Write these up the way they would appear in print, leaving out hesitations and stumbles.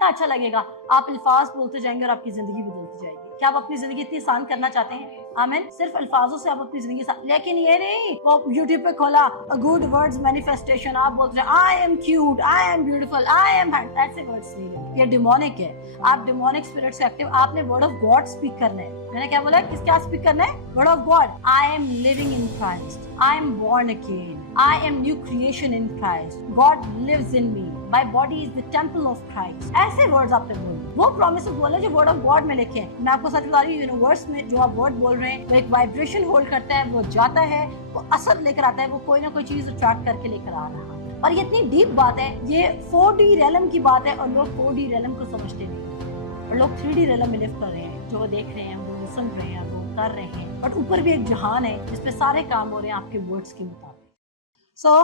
कितना अच्छा लगेगा, आप अल्फाज बोलते जाएंगे और आपकी जिंदगी बदलती जाएगी। क्या आप अपनी जिंदगी इतनी आसान करना चाहते हैं? आमीन। सिर्फ अल्फाजों से आप अपनी जिंदगी लेकिन ये नहीं वो यूट्यूब पे खोला गुड वर्ड्स मैनिफेस्टेशन, आप बोलते हैं I am cute, I am beautiful, I am hand, ऐसे वर्ड्स नहीं है, ये डिमोनिक है। आप डिमोनिक स्पिरिट से एक्टिव, आपने वर्ड ऑफ गॉड स्पीक करना है। मैंने क्या बोला, किस क्या स्पीक करना है? Word of God. I am living in Christ, I am born again, I am new creation in Christ, God lives in me, my body is the temple of Christ. ऐसे वर्ड्स आपने बोले, वो promise बोले जो word of God में लिखे हैं। मैं आपको सच बता रही हूँ, यूनिवर्स में जो आप वर्ड बोल रहे हैं वो एक वाइब्रेशन होल्ड करता है, वो जाता है, वो असर लेकर आता है, वो कोई ना कोई चीज अट्रैक्ट करके लेकर आ रहा है। और ये इतनी डीप बात है, ये 4D रेलम की बात है और लोग 4D रेलम को समझते नहीं, और लोग 3D रेलम में लिव कर रहे हैं। जो देख रहे हैं, वो सुन रहे हैं, वो कर रहे हैं, और ऊपर भी एक जहान है जिसपे सारे काम हो रहे हैं आपके वर्ड्स के मुताबिक।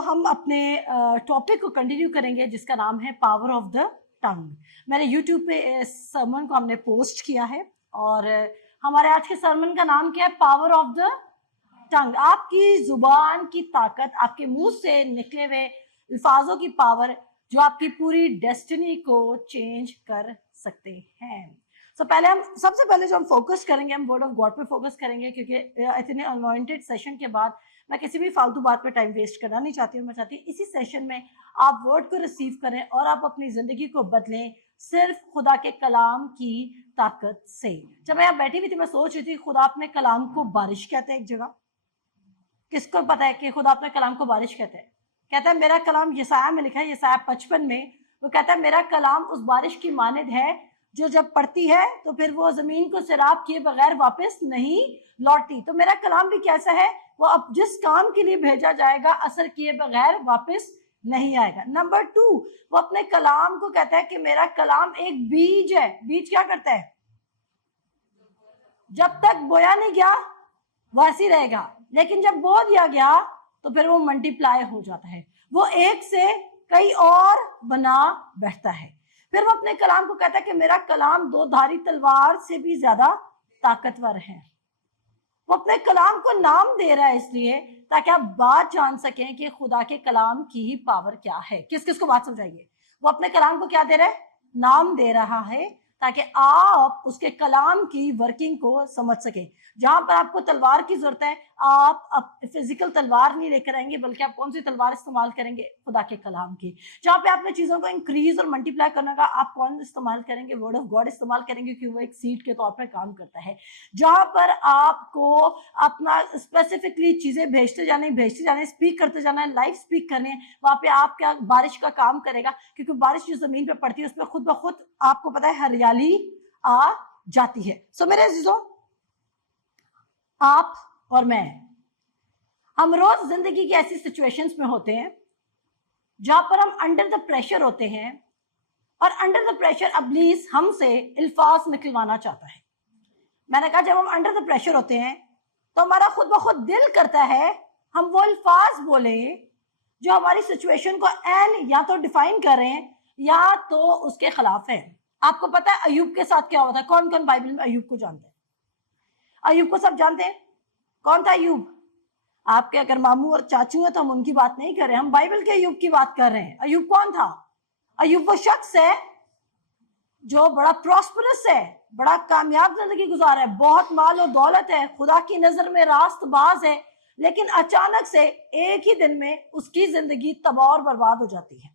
हम अपने टॉपिक को कंटिन्यू करेंगे जिसका नाम है पावर ऑफ द टंग। मैंने यूट्यूब पे इस सरमन को हमने पोस्ट किया है और हमारे आज के सरमन का नाम क्या है? Power of the tongue. आपकी जुबान की ताकत, आपके मुंह से निकले हुए अल्फाजों की पावर जो आपकी पूरी डेस्टिनी को चेंज कर सकते हैं। पहले हम सबसे पहले जो हम फोकस करेंगे, हम वर्ड ऑफ गॉड पे फोकस करेंगे, क्योंकि इतने अनॉइंटेड सेशन के बाद मैं किसी भी फालतू बात पे टाइम वेस्ट करना नहीं चाहती हूँ। मैं चाहती हूँ इसी सेशन में आप वर्ड को रिसीव करें और आप अपनी जिंदगी को बदलें सिर्फ खुदा के कलाम की ताकत से। जब मैं यहाँ बैठी हुई थी, मैं सोच रही थी खुदा अपने कलाम को बारिश कहते हैं। एक जगह किसको पता है कि खुदा अपने कलाम को बारिश कहते हैं? कहता है मेरा कलाम, यसाया में लिखा है, यसाया 55 में वो कहता है मेरा कलाम उस बारिश की मानिद है जो जब पड़ती है तो फिर वो जमीन को सैराब किए बगैर वापस नहीं लौटती। तो मेरा कलाम भी कैसा है? वो अब जिस काम के लिए भेजा जाएगा असर किए बगैर वापस नहीं आएगा। नंबर 2, वो अपने कलाम को कहता है कि मेरा कलाम एक बीज है। बीज क्या करता है? जब तक बोया नहीं गया वैसे ही रहेगा, लेकिन जब बो दिया गया तो फिर वो मल्टीप्लाई हो जाता है, वो एक से कई और बना बैठता है। फिर वो अपने कलाम को कहता है कि मेरा कलाम 2 धारी तलवार से भी ज्यादा ताकतवर है। वो अपने कलाम को नाम दे रहा है इसलिए ताकि आप बात जान सकें कि खुदा के कलाम की ही पावर क्या है। किस किस को बात समझाइए? वो अपने कलाम को क्या दे रहा है? नाम दे रहा है ताकि आप उसके कलाम की वर्किंग को समझ सकें। जहां पर आपको तलवार की जरूरत है, आप फिजिकल तलवार नहीं लेकर आएंगे, बल्कि आप कौन सी तलवार इस्तेमाल करेंगे? खुदा के कलाम की। जहां पे आपने चीजों को इंक्रीज और मल्टीप्लाई करने का, आप कौन इस्तेमाल करेंगे? वर्ड ऑफ गॉड इस्तेमाल करेंगे, क्योंकि वो एक सीड के तौर पर काम करता है। जहां पर आपको अपना स्पेसिफिकली चीजें भेजते जाने, स्पीक करते जाना है, लाइफ स्पीक करने हैं, वहां पे आप क्या बारिश का काम करेगा, क्योंकि बारिश जो जमीन पे पड़ती है उसमें खुद ब खुद आपको पता है हरियाली आ जाती है। मेरे अजीजों, आप और मैं, हम रोज जिंदगी की ऐसी सिचुएशंस में होते हैं जहां पर हम अंडर द प्रेशर होते हैं, और अंडर द प्रेशर इब्लीस हमसे अल्फाज निकलवाना चाहता है। मैंने कहा जब हम अंडर द प्रेशर होते हैं तो हमारा खुद ब खुद दिल करता है हम वो अल्फाज बोले जो हमारी सिचुएशन को एन या तो डिफाइन कर रहे हैं या तो उसके खिलाफ है। आपको पता है अय्यूब के साथ क्या हुआ था? कौन कौन बाइबल में अय्यूब को जानते हैं? अय्यूब को सब जानते हैं। कौन था अय्यूब? आपके अगर मामू और चाचू है तो हम उनकी बात नहीं कर रहे, हम बाइबल के अय्यूब की बात कर रहे हैं। अय्यूब कौन था? अय्यूब वो शख्स है जो बड़ा प्रॉस्परस है, बड़ा कामयाब जिंदगी गुजार है, बहुत माल और दौलत है, खुदा की नजर में रास्तबाज है, लेकिन अचानक से एक ही दिन में उसकी जिंदगी तबाह और बर्बाद हो जाती है।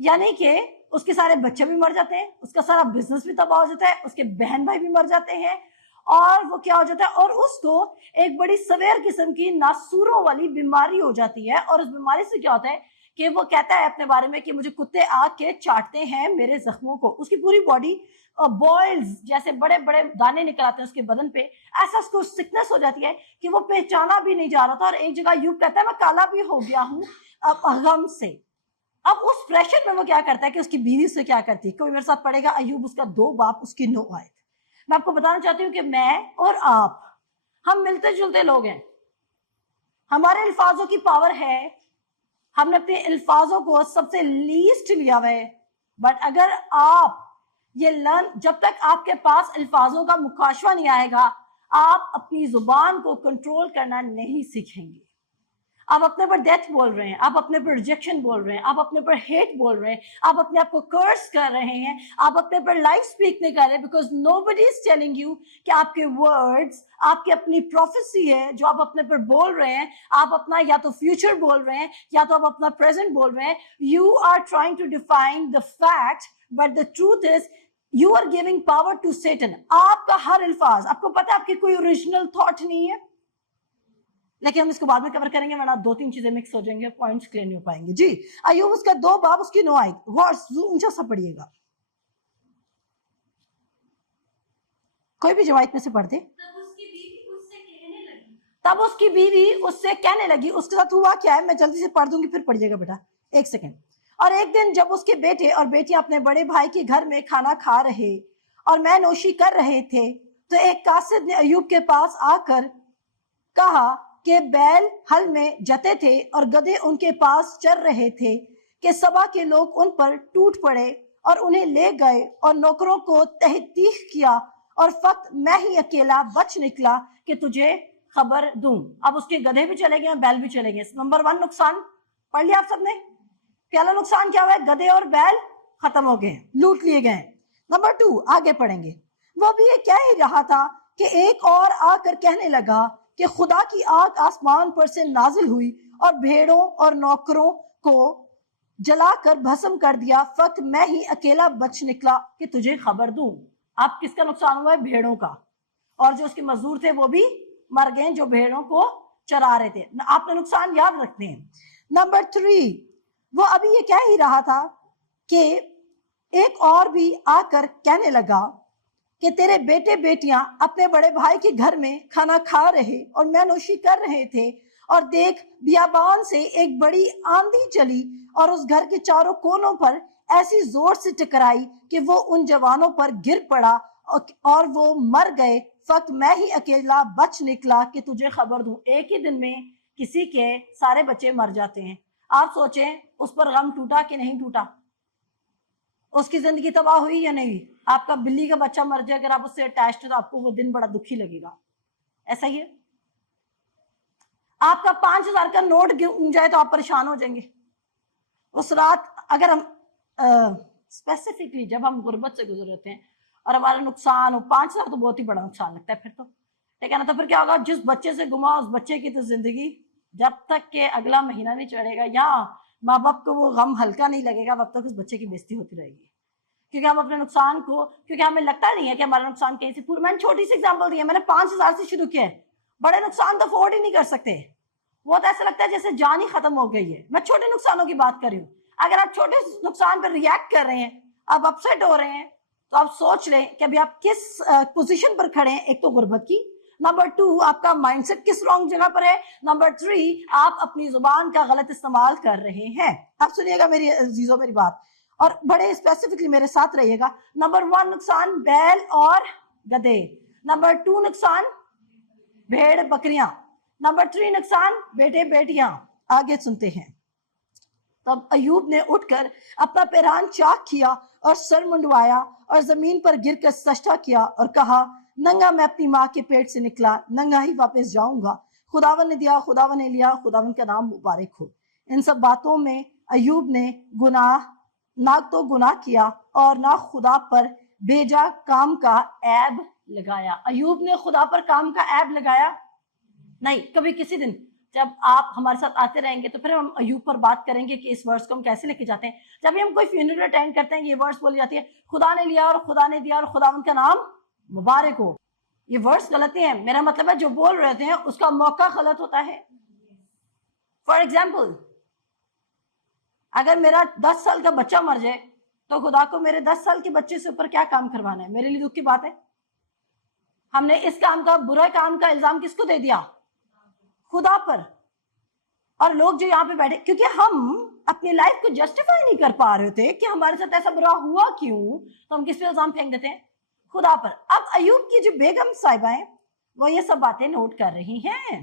यानी कि उसके सारे बच्चे भी मर जाते हैं, उसका सारा बिजनेस भी तबाह हो जाता है, उसके बहन भाई भी मर जाते हैं, और वो क्या हो जाता है, और उसको एक बड़ी सवेर किस्म की नासूरों वाली बीमारी हो जाती है। और उस बीमारी से क्या होता है कि वो कहता है अपने बारे में कि मुझे कुत्ते आके चाटते हैं मेरे जख्मों को। उसकी पूरी बॉडी बॉयल्स जैसे बड़े बड़े दाने निकल आते हैं उसके बदन पे, ऐसा उसको सिकनेस हो जाती है कि वो पहचाना भी नहीं जा रहा था। और एक जगह यूब कहता है मैं काला भी हो गया हूँ अब गम से। अब उस प्रेशर में वो क्या करता है कि उसकी बीवी से क्या करती है, कोई मेरे साथ पढ़ेगा अय्यूब उसका 2 बाप उसकी 9 आयत। मैं आपको बताना चाहती हूँ कि मैं और आप, हम मिलते जुलते लोग हैं, हमारे अल्फाजों की पावर है, हमने अपने अल्फाजों को सबसे लीस्ट लिया हुआ है। बट अगर आप ये लर्न, जब तक आपके पास अल्फाजों का मुकाशवा नहीं आएगा, आप अपनी जुबान को कंट्रोल करना नहीं सीखेंगे। آپ اپنے پر ڈیتھ بول رہے ہیں, آپ اپنے پر ریجیکشن بول رہے ہیں, آپ اپنے پر ہیٹ بول رہے ہیں, آپ اپنے آپ کو کرس کر رہے ہیں, آپ اپنے پر لائف سپیک نہیں کر رہے, because nobody is telling you کہ آپ کے ورڈز, آپ کی اپنی پروفیسی ہے جو آپ اپنے پر بول رہے ہیں, آپ اپنا یا تو فیوچر بول رہے ہیں یا تو آپ اپنا پریزنٹ بول رہے ہیں. You are trying to define the fact, but the truth is you are giving power to Satan. آپ کا ہر الفاظ, آپ کو پتا ہے آپ کی کوئی اوریجنل تھاٹ نہیں ہے, لیکن ہم اس کو بعد میں کور کریں گے ورنہ 2-3 چیزیں مکس ہو جائیں گے, پوائنٹس کلیئر نہیں ہو پائیں گے. جی ایوب اس کا 2 باب اس کی 9 آیت, غور اونچا سا پڑھیے گا, کوئی بھی جوائت میں سے پڑھ دے. تب اس کی بیوی اس سے کہنے لگی, اس کے ساتھ ہوا کیا ہے میں جلدی سے پڑھ دوں گی پھر پڑھیے گا بیٹا, 1 سیکنڈ. اور ایک دن جب اس کے بیٹے اور بیٹیاں اپنے بڑے بھائی کے گھر میں کھانا کھا رہے اور میں نوشی کر رہے تھے تو ایک قاصد نے ایوب کے پاس آ کر کہا کہ بیل ہل میں جتے تھے اور گدھے ان کے پاس چر رہے تھے کہ سبا کے لوگ ان پر ٹوٹ پڑے اور انہیں لے گئے اور نوکروں کو تحقیق کیا اور فقط میں ہی اکیلا بچ نکلا کہ تجھے خبر دوں. اب اس کے گدھے بھی چلے گئے, بیل بھی چلے گئے. نمبر 1 نقصان پڑھ لیا آپ سب نے, پہلا نقصان کیا ہوا ہے, گدھے اور بیل ختم ہو گئے, لوٹ لیے گئے. نمبر 2 آگے پڑھیں گے. وہ بھی یہ کہہ ہی رہا تھا کہ ایک اور آ کر کہنے لگا کہ خدا کی آگ آسمان پر سے نازل ہوئی اور بھیڑوں اور نوکروں کو جلا کر بھسم کر دیا, فقط میں ہی اکیلا بچ نکلا کہ تجھے خبر دوں. اب کس کا نقصان ہوا ہے, بھیڑوں کا, اور جو اس کے مزدور تھے وہ بھی مر گئے جو بھیڑوں کو چرا رہے تھے. آپ نے نقصان یاد رکھتے ہیں. نمبر 3 وہ ابھی یہ کہہ ہی رہا تھا کہ ایک اور بھی آ کر کہنے لگا کہ تیرے بیٹے بیٹیاں اپنے بڑے بھائی کے گھر میں کھانا کھا رہے اور میں نوشی کر رہے تھے اور دیکھ بیابان سے ایک بڑی آندھی چلی اور اس گھر کے چاروں کونوں پر ایسی زور سے ٹکرائی کہ وہ ان جوانوں پر گر پڑا اور وہ مر گئے, فقط میں ہی اکیلا بچ نکلا کہ تجھے خبر دوں. ایک ہی دن میں کسی کے سارے بچے مر جاتے ہیں. آپ سوچیں اس پر غم ٹوٹا کہ نہیں ٹوٹا, اس کی زندگی تباہ ہوئی یا نہیں. آپ کا بلی کا بچہ مر جائے اگر آپ اس سے اٹیچڈ ہیں تو آپ کو وہ دن بڑا دکھی لگے گا, ایسا ہی ہے. آپ کا 5000 کا نوٹ گم جائے تو آپ پریشان ہو جائیں گے. اس رات اگر ہم اسپیسیفکلی جب ہم غربت سے گزر رہتے ہیں اور ہمارا نقصان ہو, 5000 تو بہت ہی بڑا نقصان لگتا ہے پھر تو, ٹھیک ہے نا. تو پھر کیا ہوگا, جس بچے سے گما اس بچے کی تو زندگی جب تک کہ اگلا مہینہ نہیں چڑھے گا یا ماں باپ کو وہ غم ہلکا نہیں لگے گا تب تک اس بچے کی بےزتی ہوتی رہے گی, کیونکہ ہم اپنے نقصان کو, کیونکہ ہمیں لگتا نہیں ہے کہ ہمارا نقصان کہیں سے پورا. میں نے چھوٹی سی ایگزامپل دی ہے, میں نے 5000 سے شروع کیا ہے, بڑے نقصان تو افورڈ ہی نہیں کر سکتے, وہ تو ایسا لگتا ہے جیسے جان ہی ختم ہو گئی ہے. میں چھوٹے نقصانوں کی بات کر رہی ہوں. اگر آپ چھوٹے نقصان پر ریئیکٹ کر رہے ہیں, آپ اپسیٹ ہو رہے ہیں, تو آپ سوچ لیں کہ ابھی آپ کس پوزیشن پر کھڑے ہیں. ایک تو غربت کی, نمبر 2 آپ کا مائنڈ سیٹ کس رانگ جگہ پر ہے, نمبر 3 آپ اپنی زبان کا غلط استعمال کر رہے ہیں. اب سنیے گا میری عزیزوں میری بات, اور بڑے اسپیسیفکلی میرے ساتھ رہیے گا. نمبر 1 نقصان بیل اور گدھے, نمبر 2 نقصان بھیڑ بکریاں, نمبر 3 نقصان بیٹے بیٹیاں. آگے سنتے ہیں. تب ایوب نے اٹھ کر اپنا پیران چاک کیا اور سر منڈوایا اور زمین پر گر کر سجدہ کیا اور کہا, ننگا میں اپنی ماں کے پیٹ سے نکلا, ننگا ہی واپس جاؤں گا. خداوند نے دیا, خداوند نے لیا, خداوند کا نام مبارک ہو. ان سب باتوں میں ایوب نے نہ تو گناہ کیا اور نہ خدا پر بیجا کام کا عیب لگایا. ایوب نے خدا پر کام کا عیب لگایا نہیں. کبھی کسی دن جب آپ ہمارے ساتھ آتے رہیں گے تو پھر ہم ایوب پر بات کریں گے کہ اس ورڈز کو ہم کیسے لے کے جاتے ہیں. جب بھی ہم کوئی فیونرل اٹینڈ کرتے ہیں یہ ورڈز بولی جاتی ہے, خدا نے لیا اور خدا نے دیا اور خداوند کا نام مبارک ہو. یہ ورڈز غلطی ہیں, میرا مطلب ہے جو بول رہے ہیں اس کا موقع غلط ہوتا ہے. فار ایگزامپل, اگر میرا 10 سال کا بچہ مر جائے تو خدا کو میرے 10 سال کے بچے سے اوپر کیا کام کروانا ہے؟ میرے لیے دکھ کی بات ہے. ہم نے اس کام کا, برا کام کا الزام کس کو دے دیا؟ خدا پر. اور لوگ جو یہاں پہ بیٹھے, کیونکہ ہم اپنی لائف کو جسٹیفائی نہیں کر پا رہے تھے کہ ہمارے ساتھ ایسا برا ہوا کیوں, تو ہم کس پہ الزام پھینک دیتے ہیں؟ خدا پر. اب ایوب کی جو بیگم صاحبہ ہیں وہ یہ سب باتیں نوٹ کر رہی ہیں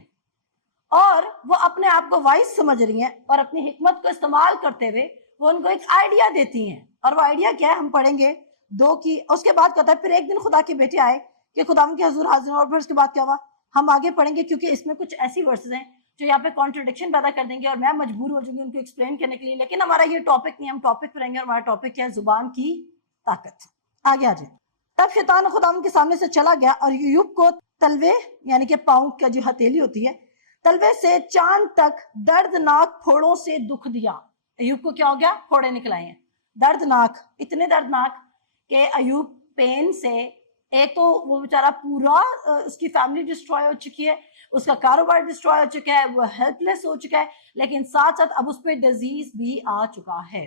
اور وہ اپنے آپ کو وائز سمجھ رہی ہیں اور اپنی حکمت کو استعمال کرتے ہوئے وہ ان کو ایک آئیڈیا دیتی ہیں. اور وہ آئیڈیا کیا ہے ہم پڑھیں گے 2 کی. اس کے بعد کہتا ہے پھر ایک دن خدا کے بیٹے آئے کہ خدا کے حضور حاضر. اور پھر اس کے بعد کیا ہوا ہم آگے پڑھیں گے, کیونکہ اس میں کچھ ایسی ورسز ہیں जो यहाँ पे कॉन्ट्रडिक्शन पैदा कर देंगे और मैं मजबूर हो जाऊंगी उनको एक्सप्लेन करने के लिए। लेकिन हमारा ये टॉपिक नहीं, हम टॉपिक पर रहेंगे। हमारा टॉपिक क्या है? जुबान की ताकत। आगे आ जाए। तब शैतान खुदा के सामने से चला गया और अय्यूब को तलवे यानी कि पांव का जो हथेली होती है, तलवे से चांद तक दर्दनाक फोड़ों से दुख दिया। अय्यूब को क्या हो गया? फोड़े निकल आए हैं, दर्दनाक, इतने दर्दनाक कि अय्यूब पेन से, एक तो वो बेचारा पूरा उसकी फैमिली डिस्ट्रॉय हो चुकी है, उसका कारोबार डिस्ट्रॉय हो चुका है, वो हेल्पलेस हो चुका है, लेकिन साथ साथ अब उस पर डिजीज भी आ चुका है।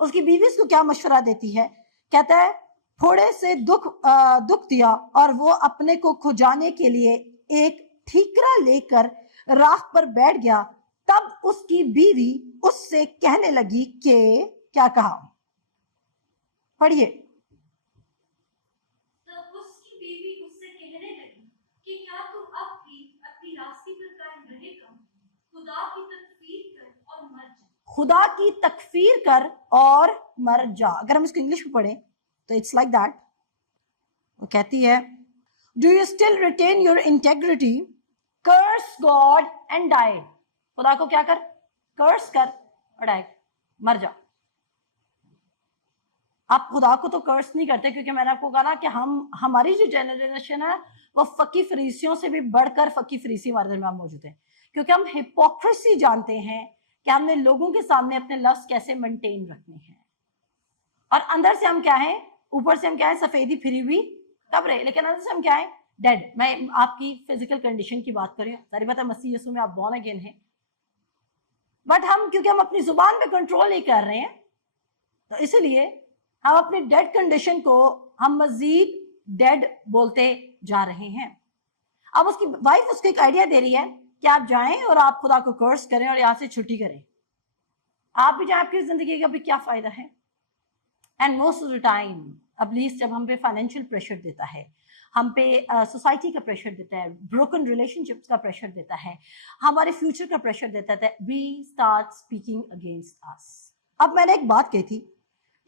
उसकी बीवी उसको क्या मशवरा देती है? कहता है फोड़े से दुख दिया और वो अपने को खुजाने के लिए एक ठीकरा लेकर राख पर बैठ गया। तब उसकी बीवी उससे कहने लगी कि, क्या कहा? पढ़िए। तब उसकी बीवी उससे कहने लगी कि क्या तू अब भी अपनी रास्ते पर कायम रहेगा? खुदा की तकफीर कर और मर जा। खुदा की तकफीर कर और मर जा। अगर हम इसको इंग्लिश में पढ़ें तो इट्स लाइक दैट। वो कहती है, do you still retain your integrity? Curse God and die. खुदा को क्या कर? कर्स कर और डाई, मर जा। आप खुदा को तो कर्स नहीं करते, क्योंकि मैंने आपको कहा ना कि हमारी जो जनरेशन है वो फकी फरीसियों से भी बढ़कर फकी फरीसी हमारे दरमियान मौजूद है, क्योंकि हम हिपोक्रेसी जानते हैं कि हमने लोगों के सामने अपने लफ्ज कैसे मेंटेन रखने हैं, और अंदर से हम क्या हैं? ऊपर से हम क्या है? सफेदी फिरी हुई कब्रें, लेकिन अंदर से हम क्या है? डेड। मैं आपकी फिजिकल कंडीशन की बात कर रही हूँ। सारी बात है, मसीह यीशु में आप बॉर्न अगेन हैं, बट हम क्योंकि हम अपनी जुबान पे कंट्रोल नहीं कर रहे हैं, तो इसलिए हम अपनी डेड कंडीशन को हम मजीद डेड बोलते जा रहे हैं। अब उसकी वाइफ उसको एक आइडिया दे रही है कि आप जाएं और आप खुदा को कर्स करें और यहां से छुट्टी करें। आप भी जाएं, आपकी जिंदगी का भी क्या फायदा है? And most of the time अबलीस जब हम पे फाइनेंशियल प्रेशर देता है, हम पे सोसाइटी का प्रेशर देता है, ब्रोकन रिलेशनशिप्स का प्रेशर देता है, हमारे फ्यूचर का प्रेशर देता है, we start speaking against us. अब मैंने एक बात कही थी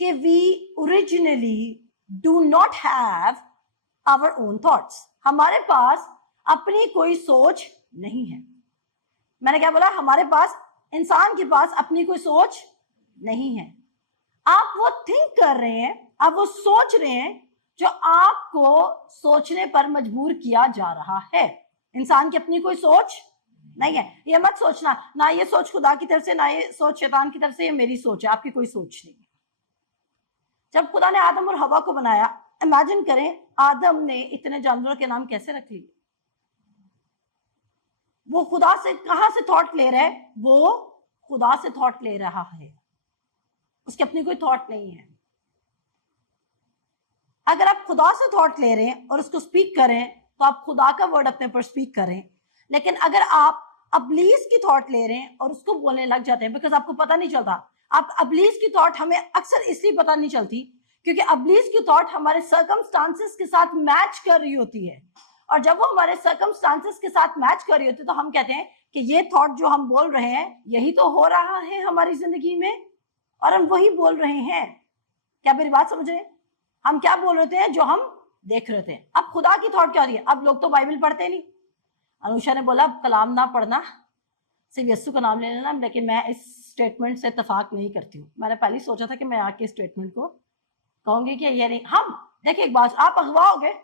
कि we originally do not have our own thoughts. हमारे पास अपनी कोई सोच नहीं है। मैंने क्या बोला? हमारे पास, इंसान के पास अपनी कोई सोच नहीं है। आप वो थिंक कर रहे हैं, आप वो सोच रहे हैं जो आपको सोचने पर मजबूर किया जा रहा है। इंसान की अपनी कोई सोच नहीं है। ये मत सोचना, ना ये सोच खुदा की तरफ से, ना ये सोच शैतान की तरफ से, ये मेरी सोच है। आपकी कोई सोच नहीं है। जब खुदा ने आदम और हवा को बनाया, इमेजिन करें आदम ने इतने जानवरों के नाम कैसे रख लिए। वो खुदा से कहां से थॉट ले रहा है? वो खुदा से थॉट ले रहा है, उसकी अपनी कोई थॉट नहीं है। अगर आप खुदा से थॉट ले रहे हैं और उसको स्पीक करें तो आप खुदा का वर्ड अपने पर स्पीक करें। लेकिन अगर आप अबलीस की थॉट ले रहे हैं और उसको बोलने लग जाते हैं, बिकॉज आपको पता नहीं चलता। आप अबलीस की थॉट हमें अक्सर इसलिए पता नहीं चलती क्योंकि अबलीस की थॉट हमारे सर्कमस्टांसेस के साथ मैच कर रही होती है, और जब वो हमारे सर्कमस्टांसेस के साथ मैच कर रही होती है तो हम कहते हैं कि ये थॉट जो हम बोल रहे हैं यही तो हो रहा है हमारी जिंदगी में, और हम वही बोल रहे हैं। क्या मेरी बात समझ रहे हैं? हम क्या बोल रहे हैं? जो हम देख रहे थे। अब खुदा की थॉट क्या हो रही है? अब लोग तो बाइबल पढ़ते नहीं। अनुषा ने बोला कलाम ना पढ़ना, सिर्फ यीशु का नाम ले लेना, लेकिन मैं इस स्टेटमेंट से इत्तेफाक नहीं करती हूँ। मैंने पहले सोचा था कि मैं आके स्टेटमेंट को कहूंगी कि ये नहीं। हम देखिए एक बात, आप अगवा हो गए,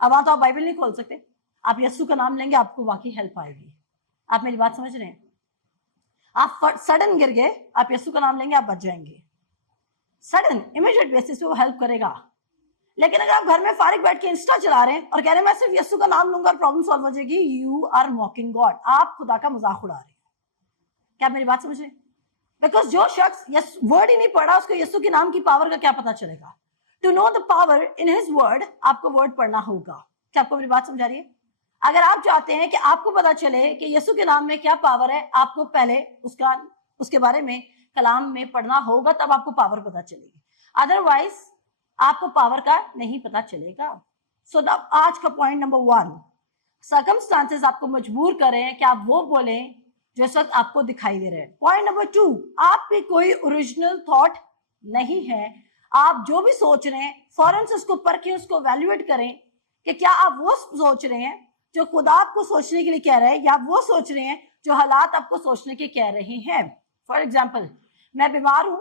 अब वहां तो आप बाइबल नहीं खोल सकते। आप यीशु का नाम लेंगे, आपको वाकई हेल्प आएगी। आप मेरी बात समझ रहे हैं? आप सडन गिर गए, आप यीशु का नाम लेंगे, आप बच जाएंगे। सडन इमीडिएट बेसिस पे वो हेल्प करेगा। लेकिन अगर आप घर में फारिग बैठ के इंस्टा चला रहे हैं और कह रहे हैं मैं सिर्फ यीशु का नाम लूंगा और प्रॉब्लम सॉल्व हो जाएगी, यू आर मॉकिंग गॉड। आप खुदा का मजाक उड़ा रहे हैं। क्या मेरी बात समझ रहे हैं? बिकॉज जो शख्स वर्ड ही नहीं पढ़ा उसको यीशु के नाम की पावर का क्या पता चलेगा? To know the power in his word, आपको वर्ड पढ़ना होगा। क्या आपको मेरी बात समझा रही है? अगर आप चाहते हैं कि आपको पता चले कि यीशु के नाम में क्या पावर है, आपको पहले उसके बारे में कलाम में पढ़ना होगा, तब आपको पावर पता चलेगी। अदरवाइज आपको पावर का नहीं पता चलेगा। सो आज का पॉइंट नंबर 1, सर्कमस्टांसेस आपको मजबूर कर रहे हैं कि आप वो बोलें जो इस वक्त आपको दिखाई दे रहे हैं। पॉइंट नंबर 2, आपकी कोई ओरिजिनल थॉट नहीं है। आप जो भी सोच रहे हैं फौरन से उसको परखें, उसको वैल्यूएट करें कि क्या आप वो सोच रहे हैं जो खुदा आपको सोचने के लिए कह रहा है, या वो सोच रहे हैं जो हालात आपको सोचने के कह रहे हैं। फॉर एग्जाम्पल, मैं बीमार हूं,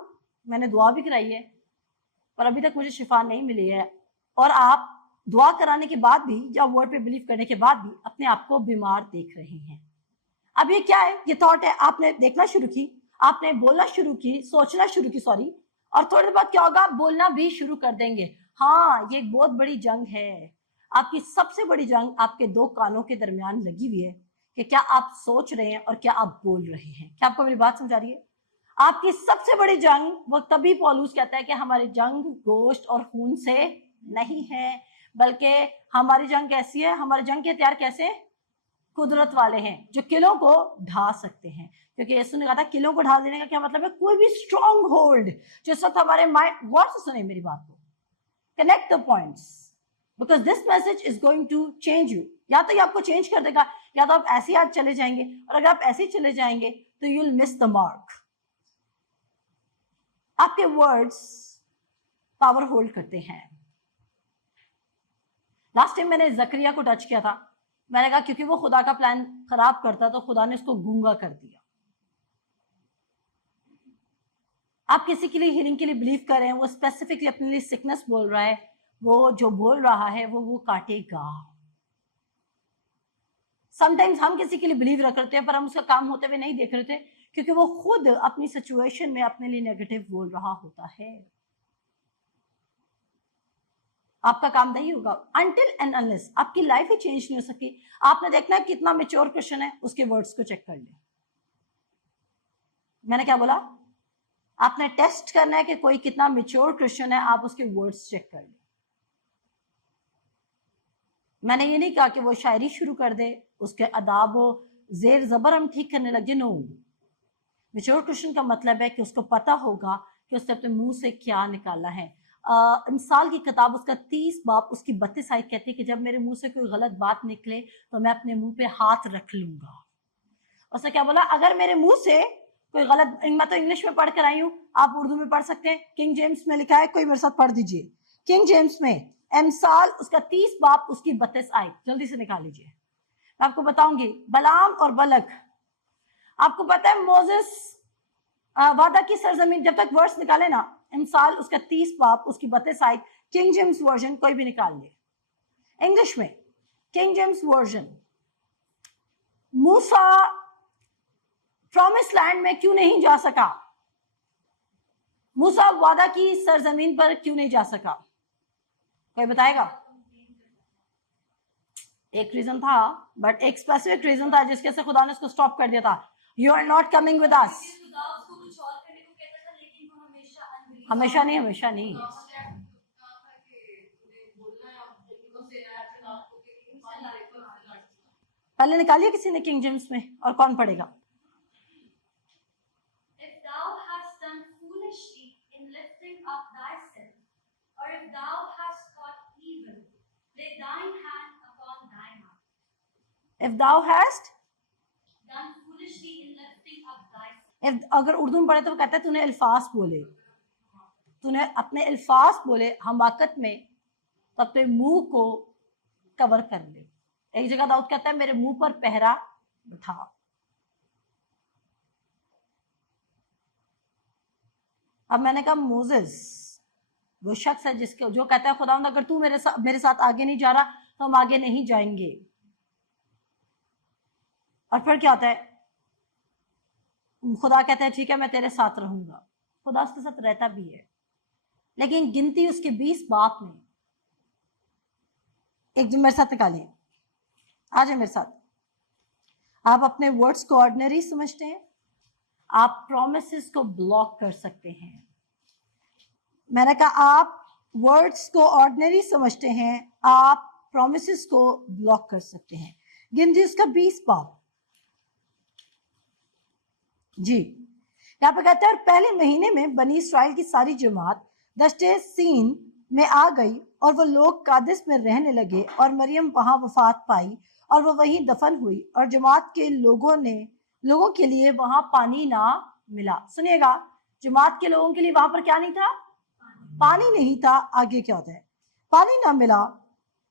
मैंने दुआ भी कराई है पर अभी तक मुझे शिफा नहीं मिली है, और आप दुआ कराने के बाद भी या वर्ड पे बिलीव करने के बाद भी अपने आप को बीमार देख रहे हैं। अब ये क्या है? ये थॉट है, आपने देखना शुरू की, आपने बोलना शुरू की, सोचना शुरू की, सॉरी, और थोड़ी देर बाद क्या होगा? आप बोलना भी शुरू कर देंगे। हाँ, ये एक बहुत बड़ी जंग है। आपकी सबसे बड़ी जंग आपके दो कानों के दरमियान लगी हुई है कि क्या आप सोच रहे हैं और क्या आप बोल रहे हैं। क्या आपको मेरी बात समझ आ रही है? आपकी सबसे बड़ी जंग वो तभी पौलुस कहता है कि हमारी जंग गोश्त और खून से नहीं है, बल्कि हमारी जंग कैसी है? हमारी जंग के हथियार कैसे? कुदरत वाले हैं, जो किलों को ढा सकते हैं। क्योंकि यीशु ने कहा था किलों को ढा देने का क्या मतलब है? कोई भी स्ट्रॉन्ग होल्ड जिस वक्त हमारे माइंड, गौर से सुने मेरी बात को, connect the points, because this message is going to change you. या तो ये आपको चेंज कर देगा, या तो आप ऐसे ही आज चले जाएंगे, और अगर आप ऐसे ही चले जाएंगे तो you will miss the mark. आपके वर्ड्स पावर होल्ड करते हैं। लास्ट टाइम मैंने जकरिया को टच किया था, मैंने कहा क्योंकि वो खुदा का प्लान खराब करता तो खुदा ने उसको गूंगा कर दिया। आप किसी के लिए हीलिंग के लिए बिलीव कर रहे हैं, वो स्पेसिफिकली अपने लिए सिकनेस बोल रहा है, वो जो बोल रहा है वो काटेगा। समटाइम्स हम किसी के लिए बिलीव रख रहे हैं पर हम उसका काम होते हुए नहीं देख रहे थे, क्योंकि वो खुद अपनी सिचुएशन में अपने लिए नेगेटिव बोल रहा होता है। आपका काम नहीं होगा अनटिल एंड अनलेस आपकी लाइफ ही चेंज नहीं हो सकती। आपने देखना है कितना मैच्योर क्रिश्चियन है, उसके वर्ड्स को चेक कर ले। मैंने क्या बोला? आपने टेस्ट करना है कि कोई कितना मैच्योर क्रिश्चियन है, आप उसके वर्ड्स चेक कर ले। मैंने ये नहीं कहा कि वो शायरी शुरू कर दे, उसके अदाब जेर जबर हम ठीक करने लग जाए। नो, मैच्योर क्रिश्चियन का मतलब है कि उसको पता होगा कि उसने अपने मुंह से क्या निकाला है। मिसाल की किताब उसका 30 बाब उसकी 32 आयत कहती है कि जब मेरे मुंह से कोई गलत बात निकले तो मैं अपने मुंह पे हाथ रख लूंगा। उसने क्या बोला? अगर मेरे मुंह से कोई गलत, मैं तो इंग्लिश में पढ़ कर आई हूँ, आप उर्दू में पढ़ सकते हैं। किंग जेम्स में लिखा है, कोई मेरे साथ पढ़ दीजिए। किंग जेम्स में मिसाल उसका 30 बाब उसकी 32 आयत जल्दी से निकाल लीजिए। मैं आपको बताऊंगी बलाम और बलक। आपको पता है मोसेस वादा की सरजमीन, जब तक वर्ड्स निकाले ना, इंसाल उसका 30 बाब उसकी 32 आयत, किंग जेम्स वर्जन कोई भी निकाल ले। इंग्लिश में किंग जेम्स वर्जन, मूसा प्रॉमिस लैंड में क्यों नहीं जा सका? मूसा वादा की सरजमीन पर क्यों नहीं जा सका? कोई बताएगा? एक रीजन था, बट एक स्पेसिफिक रीजन था जिसके से खुदा ने उसको स्टॉप कर दिया था। You are not coming with us. हमेशा नहीं, हमेशा नहीं। पहले निकालिए किसी ने किंग जेम्स में, और कौन पढ़ेगा? If thou hast done foolishly in lifting up thyself, or if thou hast thought evil, lay thine hand upon thy mouth. If thou hast Done foolishly in lifting up thyself. if, अगर उर्दू में पढ़े तो वो कहता है तूने अल्फाज बोले, तूने अपने अल्फाज बोले हमाकत में, तो अपने मुंह को कवर कर ले। एक जगह दाऊद कहता है मेरे मुंह पर पहरा बिठा। अब मैंने कहा मोसेस वो शख्स है जिसके जो कहता है खुदावंद अगर तू मेरे साथ आगे नहीं जा रहा तो हम आगे नहीं जाएंगे। और फिर क्या होता है? खुदा कहता है ठीक है मैं तेरे साथ रहूंगा। खुदा उसके साथ रहता भी है, लेकिन गिनती उसके 20 बाप में एक जो मेरे साथ निकालिए, आ जाए मेरे साथ। आप अपने वर्ड्स को ऑर्डिनरी समझते हैं, आप प्रोमिसेस को ब्लॉक कर सकते हैं। मैंने कहा आप वर्ड्स को ऑर्डिनरी समझते हैं, आप प्रोमिसेस को ब्लॉक कर सकते हैं। गिनती उसका 20 बाप जी। यहाँ पे कहते हैं और पहले महीने में बनी इस्राएल की सारी जमात दश्ते सीन में आ गई और वो लोग कादिस में रहने लगे और मरियम वहां वफात पाई और वो वहीं दफन हुई और जमात के लोगों के लिए वहां पानी ना मिला। सुनिएगा, जमात के लोगों के लिए वहां पर क्या नहीं था? पानी नहीं था। आगे क्या होता है? पानी ना मिला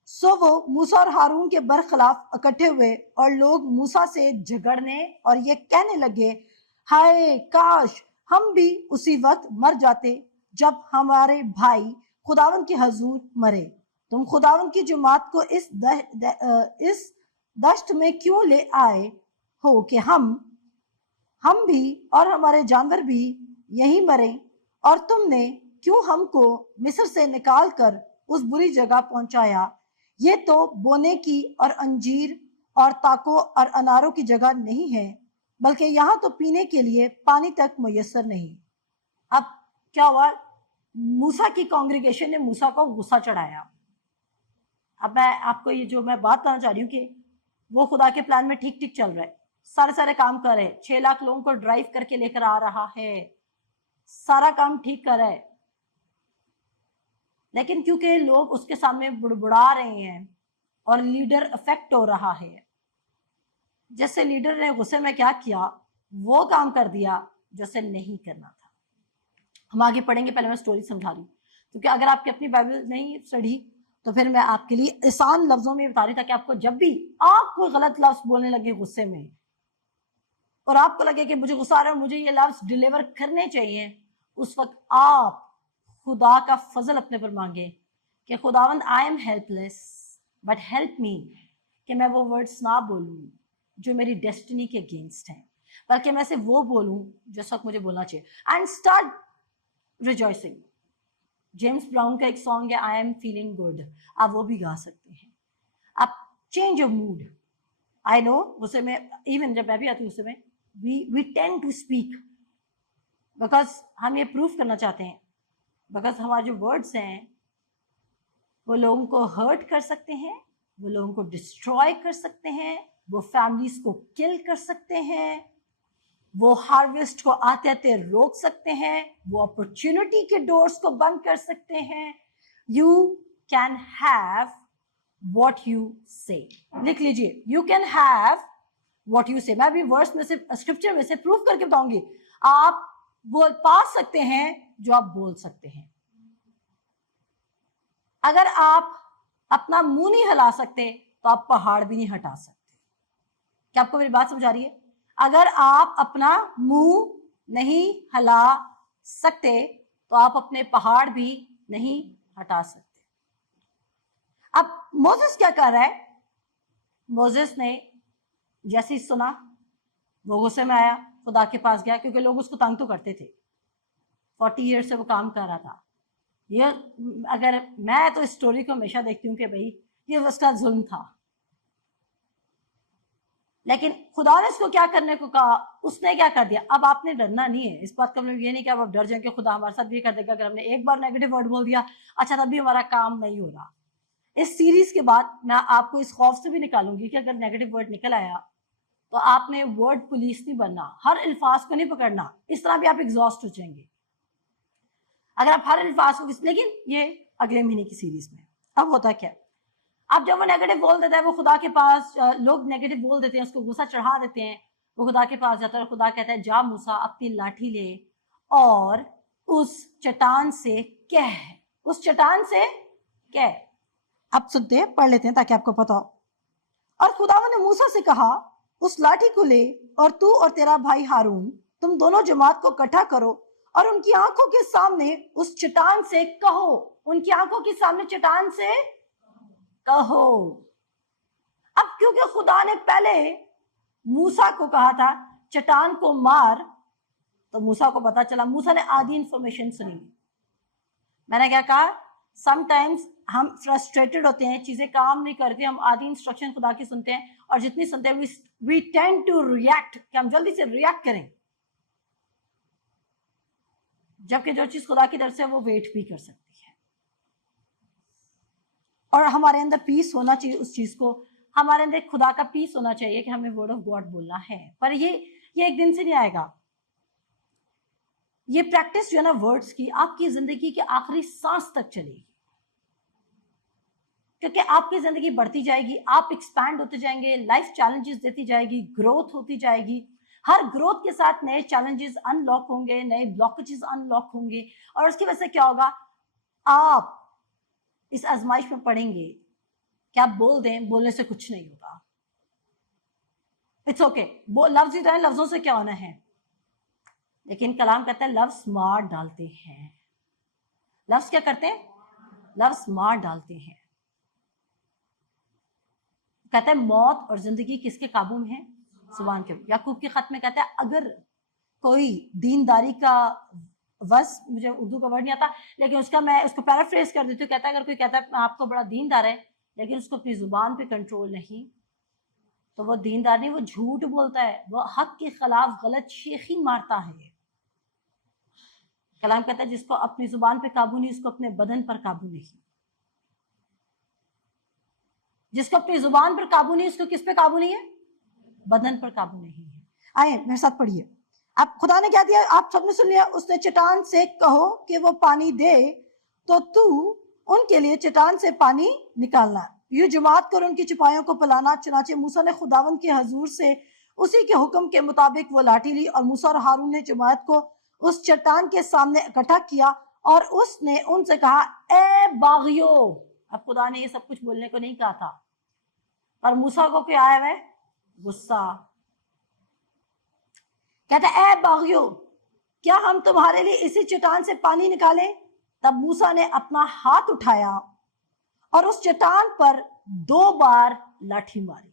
सो वो मूसा और हारून के बरखिलाफ इकट्ठे हुए और लोग मूसा से झगड़ने और ये कहने लगे, हाय काश हम भी उसी वक्त मर जाते जब हमारे भाई खुदावन के हजूर मरे। तुम खुदावन की जमात को इस दश्त में क्यों ले आए हो कि हम भी और हमारे जानवर भी यहीं मरे, और तुमने क्यों हमको मिस्र से निकाल कर उस बुरी जगह पहुंचाया। ये तो बोने की और अंजीर और ताकों और अनारों की जगह नहीं है, बल्कि यहाँ तो पीने के लिए पानी तक मुयस्सर नहीं। अब क्या हुआ, मूसा की कांग्रेगेशन ने मूसा को गुस्सा चढ़ाया। अब मैं आपको ये जो मैं बात करना चाह रही हूँ कि वो खुदा के प्लान में ठीक ठीक चल रहा है, सारे काम कर रहे हैं, 6 लाख लोगों को ड्राइव करके लेकर आ रहा है, सारा काम ठीक कर रहा है, लेकिन क्योंकि लोग उसके सामने बुड़बुड़ा रहे हैं और लीडर अफेक्ट हो रहा है, जैसे लीडर ने गुस्से में क्या किया, वो काम कर दिया जो उसे नहीं करना था। हम आगे पढ़ेंगे, पहले मैं स्टोरी समझा रही हूँ, क्योंकि अगर आपकी अपनी बाइबल नहीं स्टडी तो फिर मैं आपके लिए आसान लफ्जों में बता रही, ताकि आपको जब भी आप कोई गलत लफ्ज बोलने लगे गुस्से में और आपको लगे कि मुझे गुस्सा आ रहा है, मुझे ये लफ्ज डिलीवर करने चाहिए, उस वक्त आप खुदा का फजल अपने पर मांगे कि खुदावंद I am helpless but help me, कि मैं वो वर्ड्स ना बोलूं जो मेरी डेस्टिनी के अगेंस्ट हैं, बल्कि मैं से वो बोलूं जो इस वक्त मुझे बोलना चाहिए। And start rejoicing. James brown का एक सॉन्ग है, आई एम फीलिंग गुड, आप वो भी गा सकते हैं। आप change your mood. I know उसे में इवन जब मैं भी आती हूँ उसे में we tend to speak because हम ये प्रूफ करना चाहते हैं, बिकॉज हमारे जो वर्ड्स हैं वो लोगों को हर्ट कर सकते हैं, वो लोगों को डिस्ट्रॉय कर सकते हैं, वो फैमिलीज को किल कर सकते हैं, वो हार्वेस्ट को आते आते रोक सकते हैं, वो अपॉर्चुनिटी के डोर्स को बंद कर सकते हैं। You can have what you से, लिख लीजिए, you can have what you से। मैं भी वर्स में से स्क्रिप्चर में से प्रूफ करके बताऊंगी, आप बोल पा सकते हैं जो आप बोल सकते हैं। अगर आप अपना मुंह नहीं हिला सकते तो आप पहाड़ भी नहीं हटा सकते। क्या आपको मेरी बात समझ आ रही है? अगर आप अपना मुंह नहीं हिला सकते तो आप अपने पहाड़ भी नहीं हटा सकते। अब मोसेस क्या कर रहा है? मोसेस ने जैसे ही सुना वो गुस्से में आया, खुदा के पास गया, क्योंकि लोग उसको तंग तो करते थे, 40 ईयर से वो काम कर रहा था। ये अगर मैं तो इस स्टोरी को हमेशा देखती हूँ कि भाई ये उसका जुल्म था, लेकिन खुदा ने इसको क्या करने को कहा, उसने क्या कर दिया। अब आपने डरना नहीं है, इस बात का मतलब ये नहीं कि आप डर जाएं कि खुदा हमारे साथ भी कर देगा अगर हमने एक बार नेगेटिव वर्ड बोल दिया, अच्छा तब भी हमारा काम नहीं हो रहा। इस सीरीज के बाद मैं आपको इस खौफ से भी निकालूंगी कि अगर नेगेटिव वर्ड निकल आया तो आपने वर्ड पुलिस नहीं बनना, हर अल्फाज को नहीं पकड़ना, इस तरह भी आप एग्जॉस्ट हो जाएंगे अगर आप हर अल्फाज को। लेकिन ये अगले महीने की सीरीज में। अब होता क्या, अब जब वो नेगेटिव बोल देता है, वो खुदा के पास, लोग नेगेटिव बोल देते हैं, उसको गुस्सा चढ़ा देते हैं, वो खुदा के पास जाता है, खुदा कहता है जा मूसा अपनी लाठी ले और उस चट्टान से कह, उस चट्टान से कह। अब सुनते हैं, पढ़ लेते हैं ताकि आपको पता हो। और खुदावन ने मूसा से कहा, उस लाठी को ले और तू और तेरा भाई हारून तुम दोनों जमात को इकट्ठा करो और उनकी आंखों के सामने उस चट्टान से कहो, उनकी आंखों के सामने चट्टान से कहो। अब क्योंकि खुदा ने पहले मूसा को कहा था चट्टान को मार, तो मूसा को पता चला, मूसा ने आधी इंफॉर्मेशन सुनी। मैंने क्या कहा, समटाइम्स हम फ्रस्ट्रेटेड होते हैं, चीजें काम नहीं करती, हम आधी इंस्ट्रक्शन खुदा की सुनते हैं, और जितनी सुनते हैं वी टेंड टू रिएक्ट, कि हम जल्दी से रिएक्ट करें, जबकि जो चीज खुदा की तरफ से वो वेट भी कर सकती है। और हमारे अंदर पीस होना चाहिए, उस चीज को हमारे अंदर खुदा का पीस होना चाहिए कि हमें वर्ड ऑफ गॉड बोलना है। पर ये एक दिन से नहीं आएगा। ये प्रैक्टिस जो है ना वर्ड्स की, आपकी जिंदगी के आखिरी सांस तक चलेगी, क्योंकि आपकी जिंदगी बढ़ती जाएगी, आप एक्सपैंड होते जाएंगे, लाइफ चैलेंजेस देती जाएगी, ग्रोथ होती जाएगी। हर ग्रोथ के साथ नए चैलेंजेस अनलॉक होंगे, नए ब्लॉकेजेस अनलॉक होंगे, और उसकी वजह से क्या होगा, आप इस आजमाइश में पड़ेंगे कि आप बोल दें, बोलने से कुछ नहीं होता, इट्स ओके, लफ्ज ही तो है, लफ्जों से क्या होना है। लेकिन कलाम कहता है लफ्ज मार डालते हैं। लफ्ज क्या करते हैं? लफ्ज मार डालते हैं। कहता है मौत और जिंदगी किसके काबू में है? जुबान के। याकूब के खत में कहता है अगर कोई दीनदारी का वस, मुझे उर्दू का वर्ड नहीं आता लेकिन उसका मैं उसको पैराफ्रेज कर देती हूँ, कहता है अगर कोई कहता है आपको बड़ा दीनदार है लेकिन उसको अपनी जुबान पे कंट्रोल नहीं, तो वो दीनदार नहीं, वो झूठ बोलता है, वो हक के खिलाफ गलत शेखी मारता है। कलाम कहता है जिसको अपनी जुबान पे काबू नहीं, उसको अपने बदन पर काबू नहीं। जिसको अपनी जुबान पर काबू नहीं, उसको किस पे काबू नहीं है? बदन पर काबू नहीं है। आए मेरे साथ पढ़िए। अब खुदा ने क्या दिया, आप सबने सुन लिया। उसने चट्टान से कहो कि वो पानी दे, तो तू उनके लिए चट्टान से पानी निकालना, यूं जमात कर उनकी चपाइयों को पिलाना। चुनाचे मूसा ने खुदावंद के हजूर से उसी के हुक्म के मुताबिक वो लाठी ली और मूसा और हारून ने जमात को उस चट्टान के सामने इकट्ठा किया और उसने उनसे कहा ए बागियों। अब खुदा ने ये सब कुछ बोलने को नहीं कहा था, और मूसा को क्या आया है? गुस्सा। कहता है ए बागियों, क्या हम तुम्हारे लिए इसी चट्टान से पानी निकालें? तब मूसा ने अपना हाथ उठाया और उस चट्टान पर 2 बार लाठी मारी।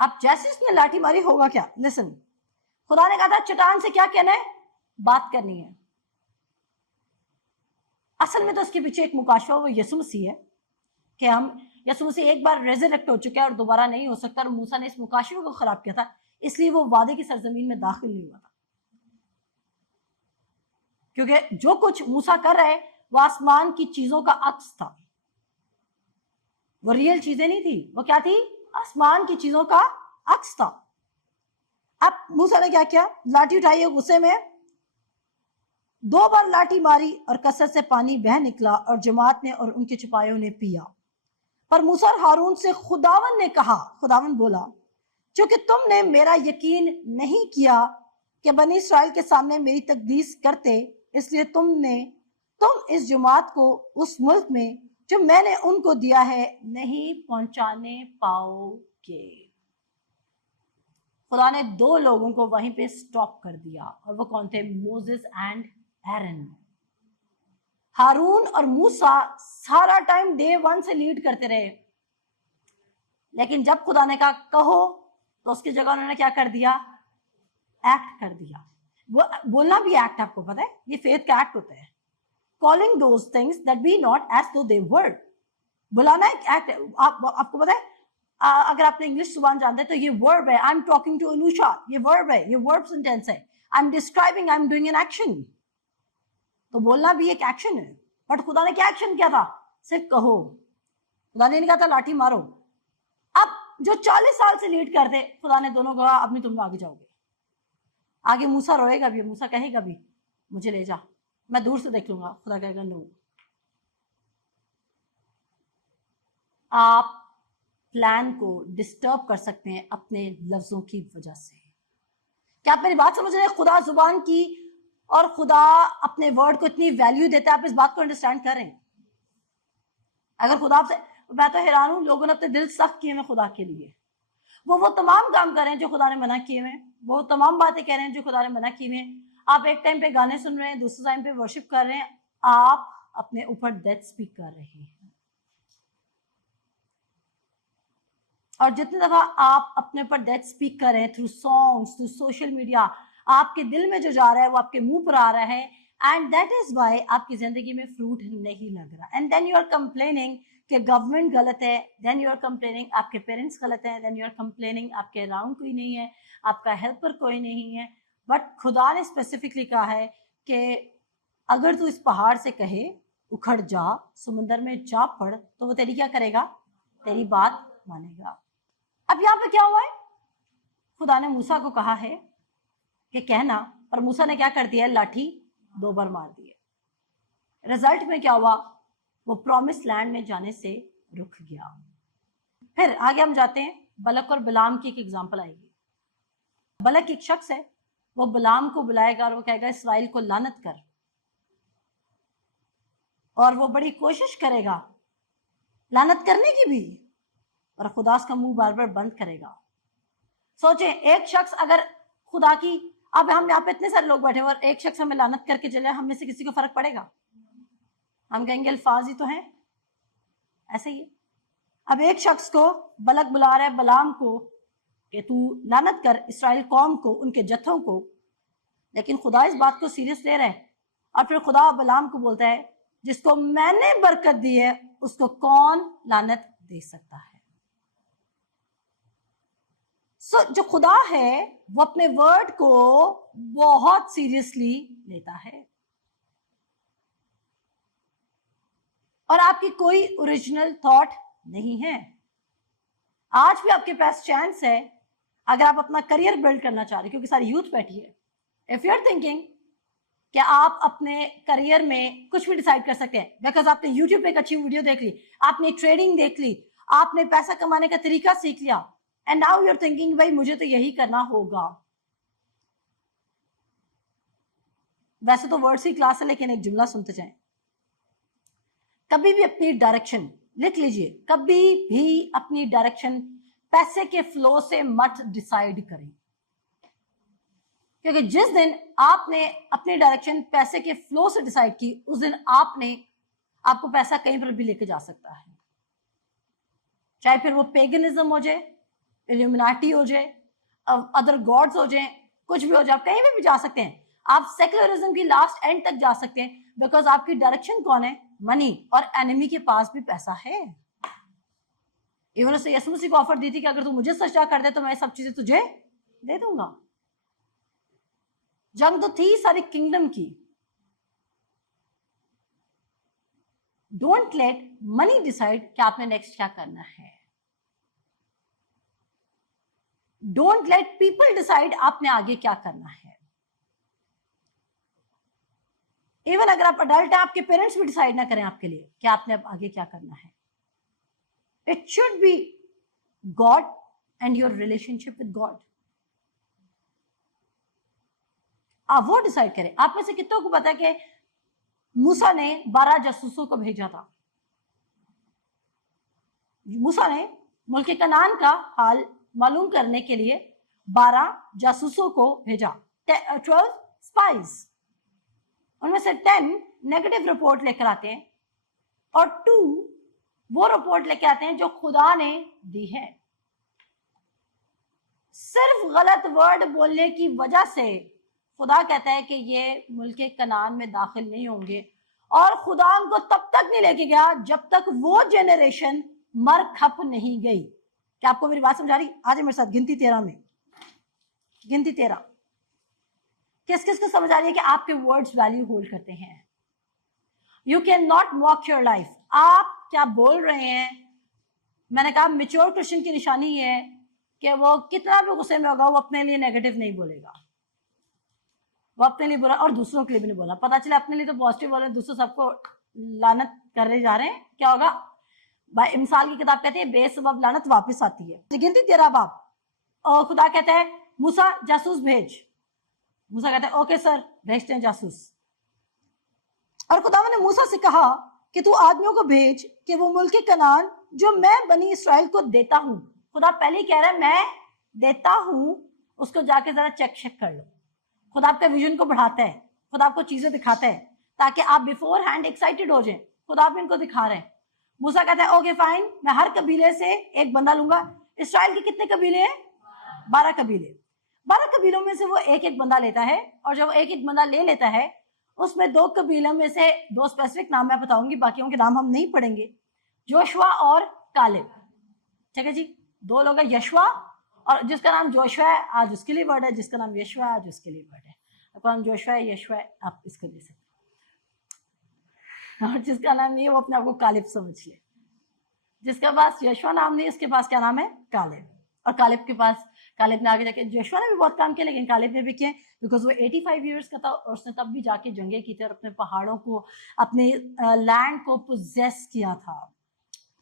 अब जैसे उसने लाठी मारी होगा क्या? लिसन, खुदा ने कहा था चट्टान से क्या कहना है? बात करनी है। असल में तो उसके पीछे एक मुकाशवा वो यीशु मसीह है कि हम यीशु मसीह एक बार रेजरेक्ट हो चुका है और दोबारा नहीं हो सकता, और मूसा ने इस मुकाशवे को खराब किया था, इसलिए वो वादे की सरजमीन में दाखिल नहीं हुआ था। क्योंकि जो कुछ मूसा कर रहा है वो आसमान की चीजों का अक्स था, वो रियल चीजें नहीं थी। वो क्या थी? आसमान की चीजों का अक्स था। अब मूसा ने क्या किया? लाठी उठाई, गुस्से में 2 बार लाठी मारी और कसरत से पानी बह निकला और जमात ने और उनके सिपाहियों ने पिया। पर मूसा और हारून से खुदावन ने कहा, खुदावन बोला, क्योंकि तुमने मेरा यकीन नहीं किया कि बनी इस्राएल के सामने मेरी तकदीस करते, इसलिए तुम इस जमात को उस मुल्क में जो मैंने उनको दिया है नहीं पहुंचाने पाओगे। खुदा ने 2 लोगों को वहीं पे स्टॉप कर दिया, और वो कौन थे? मोसेस एंड एरन। हारून और मूसा सारा टाइम डे 1 से लीड करते रहे, लेकिन जब खुदा ने कहा कहो, तो उसकी जगह उन्होंने क्या कर दिया? एक्ट कर दिया। वो बोलना भी एक्ट, आपको पता है, ये फेथ का एक्ट होता है। Calling those things that be not as though they वर। बुलाना एक एक्ट है। आपको पता है, अगर आपने इंग्लिश जुबान जानते हैं तो ये वर्ब है। I am talking to Anusha, ये वर्ब है, ये वर्ब सेंटेंस है। I am describing, I am doing an action. तो बोलना भी एक एक्शन है। बट खुदा ने क्या एक्शन किया था? सिर्फ कहो। खुदा ने नहीं कहा था लाठी मारो। अब जो 40 साल से लीड करते, खुदा ने दोनों कहा अपनी तुम आगे जाओगे। आगे मूसा रोएगा भी, मूसा कहेगा भी मुझे ले जा, मैं दूर से देख लूंगा। खुदा कहेगा नो। आप प्लान को डिस्टर्ब कर सकते हैं अपने लफ्जों की वजह से। क्या आप मेरी बात समझ रहे हैं? खुदा जुबान की और खुदा अपने वर्ड को इतनी वैल्यू देता है, आप इस बात को अंडरस्टैंड कर रहे हैं? अगर खुदा आपसे, मैं तो हैरान हूं, लोगों ने अपने दिल सख्त किए हैं खुदा के लिए। वो तमाम काम कर रहे हैं जो खुदा ने मना किए हैं, वो तमाम बातें कह रहे हैं जो खुदा ने मना की हैं। आप एक टाइम पे गाने सुन रहे हैं, दूसरे टाइम पे वर्शिप कर रहे हैं, आप अपने ऊपर डेथ स्पीक कर रहे हैं। और जितनी दफा आप अपने ऊपर डेथ स्पीक कर रहे हैं through songs, through social media, आपके दिल में जो जा रहा है वो आपके मुंह पर आ रहा है, एंड दैट इज वाई आपकी जिंदगी में फ्रूट नहीं लग रहा। And then you are complaining कि गवर्नमेंट गलत है, देन यू आर कंप्लेनिंग आपके पेरेंट्स गलत हैं, देन यू आर कंप्लेनिंग आपके अराउंड कोई नहीं है, आपका हेल्पर कोई नहीं है। बट खुदा ने स्पेसिफिकली कहा है कि अगर तू इस पहाड़ से कहे उखड़ जा, समुंदर में जा पड़, तो वो तेरी क्या करेगा? तेरी बात मानेगा। अब यहाँ पे क्या हुआ है? खुदा ने मूसा को कहा है कि कहना, और मूसा ने क्या कर दिया? लाठी 2 बार मार दी है। रिजल्ट में क्या हुआ? वो प्रॉमिस लैंड में जाने से रुक गया। फिर आगे हम जाते हैं, बलक और बिलाम की एक एग्जांपल आएगी। बलक एक शख्स है, वो बिलाम को बुलाएगा और वो कहेगा इसराइल को लानत कर, और वो बड़ी कोशिश करेगा लानत करने की भी, और खुदा उसका मुंह बार बार बंद करेगा। सोचें, एक शख्स अगर खुदा की, अब हम यहाँ पे इतने सारे लोग बैठे हुए और एक शख्स हमें लानत करके चले, हम में से किसी को फर्क पड़ेगा? हम कहेंगे अल्फाज ही तो हैं। ऐसे ही है। अब एक शख्स को बलक बुला रहा है बलाम को कि तू लानत कर इसराइल कौम को, उनके जत्थों को, लेकिन खुदा इस बात को सीरियस ले रहा है। और फिर खुदा बलाम को बोलता है जिसको मैंने बरकत दी है उसको कौन लानत दे सकता है? जो खुदा है वो अपने वर्ड को बहुत सीरियसली लेता है, और आपकी कोई ओरिजिनल थॉट नहीं है। आज भी आपके पास चांस है, अगर आप अपना करियर बिल्ड करना चाह रहे हैं, क्योंकि सारी यूथ बैठी है, इफ यू आर थिंकिंग कि आप अपने करियर में कुछ भी डिसाइड कर सकते हैं, बिकॉज आपने यूट्यूब पे एक अच्छी वीडियो देख ली, आपने ट्रेडिंग देख ली, आपने पैसा कमाने का तरीका सीख लिया, and now you are thinking भाई मुझे तो यही करना होगा। वैसे तो वर्ड्स की क्लास है, लेकिन एक जुमला सुनते जाएं। कभी भी अपनी डायरेक्शन, लिख लीजिए, कभी भी अपनी डायरेक्शन पैसे के फ्लो से मत डिसाइड करें, क्योंकि जिस दिन आपने अपनी डायरेक्शन पैसे के फ्लो से डिसाइड की, उस दिन आपको पैसा कहीं पर भी लेके जा सकता है। चाहे फिर वो पेगनिज्म हो जाए, इल्यूमिनाटी हो जाए, अदर गॉड्स हो जाए, कुछ भी हो जाए, आप कहीं भी जा सकते हैं। आप सेक्युलरिज्म की लास्ट एंड तक जा सकते हैं, बिकॉज आपकी डायरेक्शन कौन है? मनी। और एनिमी के पास भी पैसा है। इवन उसने यीशु मसीह को ऑफर दी थी कि अगर तू मुझे सजदा कर दे तो मैं सब चीजें तुझे दे दूंगा। जंग तो थी सारी किंगडम की। डोंट लेट मनी डिसाइड कि आपने नेक्स्ट क्या करना है। डोंट लेट पीपल डिसाइड आपने आगे क्या करना है। इवन अगर आप अडल्ट हैं, आपके पेरेंट्स भी डिसाइड ना करें आपके लिए कि आपने अब आगे क्या करना है। It should be God and your relationship with God. आप वो डिसाइड करें। आप में से कितनों को पता है कि मूसा ने 12 जासूसों को भेजा था? मूसा ने मुल्क कनान का हाल मालूम करने के लिए 12 जासूसों को भेजा, 12 स्पाइस। उनमें से 10 नेगेटिव रिपोर्ट लेकर आते हैं और 2 वो रिपोर्ट लेकर आते हैं जो खुदा ने दी है। सिर्फ गलत वर्ड बोलने की वजह से खुदा कहता है कि ये मुल्क कनान में दाखिल नहीं होंगे, और खुदा उनको तब तक नहीं लेके गया जब तक वो जेनरेशन मर खप नहीं गई। क्या आपको मेरी बात समझ आ रही? आज मेरे साथ गिनती 13 में, गिनती 13। किस किस को समझ आ रही है कि आपके वर्ड्स वैल्यू होल्ड करते हैं? You can not walk your life. आप क्या बोल रहे हैं? मैंने कहा मेच्योर क्रिश्चियन की निशानी है कि वो कितना भी गुस्से में होगा, वो अपने लिए नेगेटिव नहीं बोलेगा, वो अपने लिए बोला और दूसरों के लिए भी नहीं बोला। पता चला अपने लिए तो पॉजिटिव बोल रहे, दूसरों सबको लानत करने जा रहे हैं, क्या होगा? भाई मिसाल की किताब कहती है बेसबब लानत वापस आती है। गिनती 13 बाब, और खुदा कहता है मूसा जासूस भेज। मूसा कहता है ओके सर, भेजते हैं जासूस। और खुदा ने मूसा से कहा कि तू आदमियों को भेज कि वो मुल्क कनान जो मैं बनी इसराइल को देता हूं। खुदा पहले ही कह रहा है मैं देता हूं, उसको जाके जरा चेक कर लो। खुदा आपका विजन को बढ़ाता है, खुदा आपको चीजें दिखाता है ताकि आप बिफोर हैंड एक्साइटेड हो जाए। खुदा भी इनको दिखा रहे हैं। मूसा कहता है ओके फाइन, मैं हर कबीले से एक बंदा लूंगा। इसराइल के कितने कबीले हैं? 12 कबीले। 12 कबीलों में से वो एक एक बंदा लेता है, और जब एक एक बंदा ले लेता है उसमें 2 कबीलों में से 2 स्पेसिफिक नाम मैं बताऊंगी, बाकियों के नाम हम नहीं पढ़ेंगे, जोशुआ और कालेब। ठीक है जी, 2 लोग हैं यशुआ, और जिसका नाम जोशुआ है आज उसके लिए वर्ड है, जिसका नाम यशुआ है आज उसके लिए वर्ड है। आपका नाम जोशुआ है, यशुआ है, आप इसको ले सकते हैं। और जिसका नाम नहीं है वो अपने आप को कालेब समझ ले। जिसके पास यशुआ नाम नहीं है उसके पास क्या नाम है? कालेब। और कालेब के पास, कालेब ने आगे जाके, जोशुआ ने भी बहुत काम किया लेकिन कालेब ने भी किया, बिकॉज वो 85 ईयर्स का था और उसने तब भी जाके जंगे की थी और अपने पहाड़ों को, अपने लैंड को पोजेस किया था।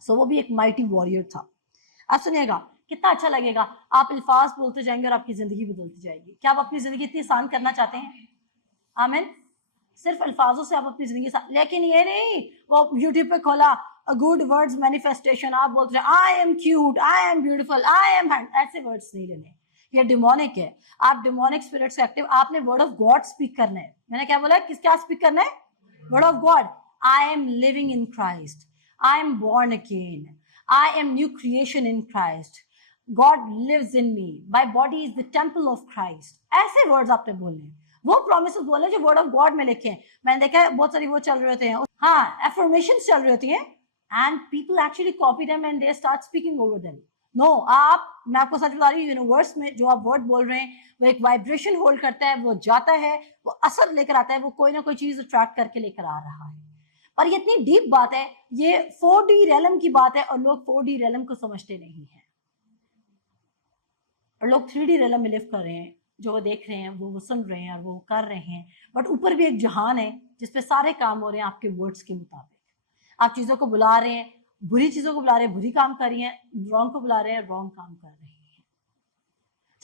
सो वो भी एक माइटी वॉरियर था। आप सुनिएगा, कितना अच्छा लगेगा। आप अल्फाज बोलते जाएंगे और आपकी जिंदगी बदलती जाएगी। क्या आप अपनी जिंदगी इतनी आसान करना चाहते हैं? आमीन। सिर्फ अल्फाजों से आप अपनी जिंदगी लेकिन ये नहीं वो यूट्यूब पे खोला गुड वर्ड्स मैनिफेस्टेशन आप बोलते हैं I am cute, I am beautiful, I am hand, ऐसे वर्ड्स नहीं लेने, ये डिमोनिक है। आप डिमोनिक स्पिरिट्स से एक्टिव, आपने वर्ड ऑफ गॉड स्पीक करना है। मैंने क्या बोला, किसका स्पीक करना है? Word of God. I am living in Christ, I am born again, I am new creation in Christ, God lives in me, my body is the temple of Christ. ऐसे words आपने बोलने हैं, वो promises बोलने जो word of God में लिखे हैं। मैंने देखा है बहुत सारी वो चल रहे होते हैं, हाँ एफर्मेशंस चल रही होती हैं, and people actually copy them and they start speaking over them. No, मैं आपको सच बता रही हूँ, यूनिवर्स में जो आप वर्ड बोल रहे हैं वो एक वाइब्रेशन होल्ड करता है, वो जाता है, वो असर लेकर आता है, वो कोई ना कोई चीज अट्रैक्ट करके लेकर आ रहा है। पर ये इतनी डीप बात है, ये 4D रेलम की बात है, और लोग 4D रेलम को समझते नहीं है, और लोग 3D रेलम में लिव कर रहे हैं। जो वो देख रहे हैं, वो सुन रहे हैं और वो कर रहे हैं, बट ऊपर भी एक जहान है जिसपे सारे काम हो रहे हैं आपके वर्ड्स के मुताबिक। आप चीजों को बुला रहे हैं, बुरी चीजों को बुला रहे हैं, बुरी काम कर रही हैं, रॉन्ग को बुला रहे हैं, रॉन्ग काम कर रहे हैं।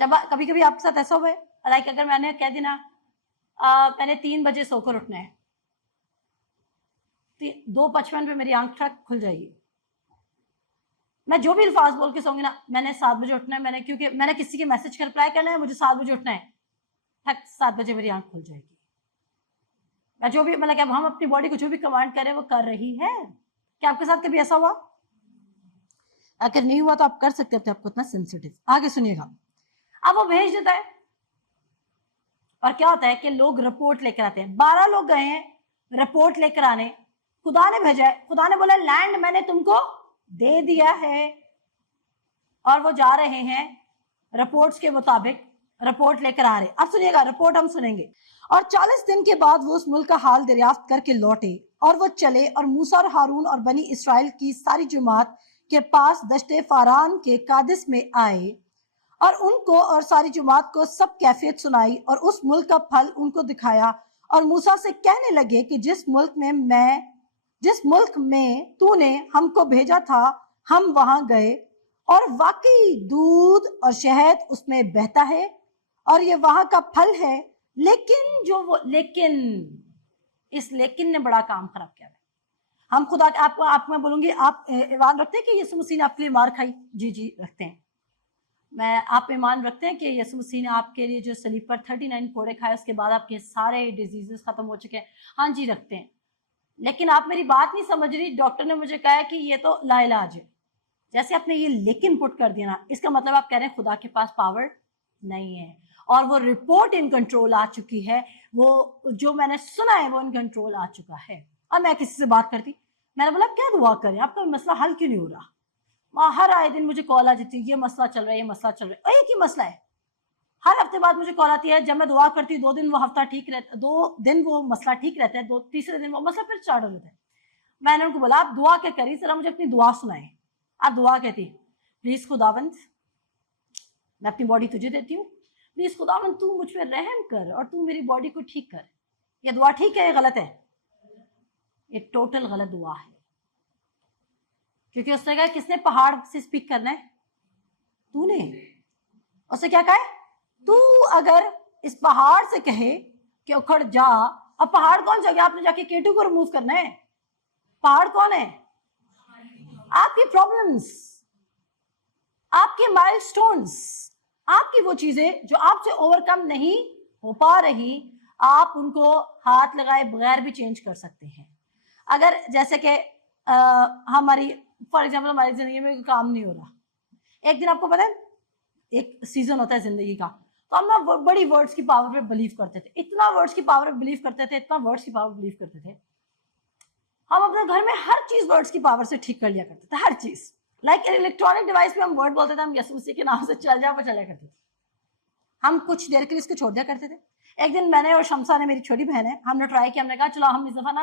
जब कभी कभी आपके साथ ऐसा हुआ है, लाइक अगर मैंने कह दी ना मैंने 3 बजे सोकर उठना है, 2:55 पे मेरी आंख ठक खुल जाएगी, मैं जो भी अल्फाज बोल के सोऊंगी ना, मैंने 7 बजे उठना है, मैंने क्योंकि मैंने किसी के मैसेज का रिप्लाई करना है, मुझे 7 बजे उठना है, ठक 7 बजे मेरी आंख खुल जाएगी। मैं जो भी मतलब हम अपनी बॉडी को जो भी कमांड करें वो कर रही है। क्या आपके साथ कभी ऐसा हुआ? अगर नहीं हुआ तो आप कर सकते हैं आपको इतना सेंसिटिव। आगे सुनिएगा, अब वो भेज देता है, और क्या होता है कि लोग रिपोर्ट लेकर आते हैं। 12 लोग गए हैं रिपोर्ट लेकर आने, खुदा ने भेजा है, खुदा ने बोला लैंड मैंने तुमको दे दिया है, और वो जा रहे हैं रिपोर्ट्स के मुताबिक रिपोर्ट लेकर आ रहे। अब सुनिएगा, रिपोर्ट हम सुनेंगे। और 40 दिन के बाद वो उस मुल्क का हाल दरियाफ्त करके लौटे, और वो चले और मूसा और हारून और बनी इसराइल की सारी जमात के पास दश्ते फारान के कादिस में आए, और उनको और सारी जमात को सब कैफियत सुनाई, और उस मुल्क का फल उनको दिखाया, और मूसा से कहने लगे कि जिस मुल्क में तूने हमको भेजा था हम वहां गए, और वाकई दूध और शहद उसमें बहता है, और ये वहां का फल है। लेकिन इस लेकिन ने बड़ा काम खराब किया है। हम खुदा आप मैं बोलूंगी, आप ईमान रखते हैं कि यीशु मसीह ने आपके लिए मार खाई? जी जी रखते हैं। आप ईमान रखते हैं कि यीशु मसीह ने आपके लिए जो सलीब पर 39 कोड़े खाए, उसके बाद आपके सारे डिजीजेस खत्म हो चुके हैं? हाँ जी रखते हैं। लेकिन आप मेरी बात नहीं समझ रही। डॉक्टर ने मुझे कहा है कि ये तो लाइलाज है। जैसे आपने ये लेकिन पुट कर दिया ना, इसका मतलब आप कह रहे हैं खुदा के पास पावर नहीं है, और वो रिपोर्ट इन कंट्रोल आ चुकी है, वो जो मैंने सुना है वो इन कंट्रोल आ चुका है। और मैं किसी से बात करती, मैंने बोला क्या दुआ करें, आपका मसला हल क्यों नहीं हो रहा? हर आए दिन मुझे कॉल आ जाती है, ये मसला चल रहा है, ये मसला चल रहा है, एक ही मसला है। हर हफ्ते बाद मुझे कॉल आती है, जब मैं दुआ करती हूँ 2 दिन वो हफ्ता ठीक रहता, 2 दिन वो मसला ठीक रहता है, 3रे दिन वो मसला फिर स्टार्ट हो जाता है। मैंने उनको बोला आप दुआ क्या करी, जरा मुझे अपनी दुआ सुनाए। आप दुआ कहती, प्लीज खुदावंद मैं अपनी बॉडी तुझे देती हूँ, प्लीज खुदावंद तू मुझ पर रहम कर और तू मेरी बॉडी को ठीक कर। ये दुआ ठीक है, ये गलत है? ये टोटल गलत दुआ है, क्योंकि उसने कहा किसने पहाड़ से स्पीक करना है? तूने। उसने क्या कहा है? तू अगर इस पहाड़ से कहे कि उखड़ जा, अब पहाड़ कौन सा गया? आपने जाके केटू को रिमूव करना है। पहाड़ कौन है? आपकी प्रॉब्लम्स, आपके माइलस्टोन्स, आपकी वो चीजें जो आपसे ओवरकम नहीं हो पा रही, आप उनको हाथ लगाए बगैर भी चेंज कर सकते हैं। अगर जैसे कि हमारी फॉर एग्जाम्पल हमारी जिंदगी में काम नहीं हो रहा, एक दिन आपको पता है एक सीजन होता है जिंदगी का, तो हम ना बड़ी वर्ड्स की पावर पे बिलीव करते थे, इतना वर्ड्स की पावर पे बिलीव करते थे, इतना वर्ड्स की पावर बिलीव करते थे, हम अपने घर में हर चीज वर्ड्स की पावर से ठीक कर लिया करते थे, हर चीज। लाइक इलेक्ट्रॉनिक डिवाइस पे हम वर्ड बोलते थे, हम यीशु मसीह के नाम से चल जा पर चला करते थे, हम कुछ देर के लिए इसको छोड़ दिया करते थे। एक दिन मैंने और शमसा ने, मेरी छोटी बहन है, हमने ट्राई किया, हमने कहा चलो हम इस दफा ना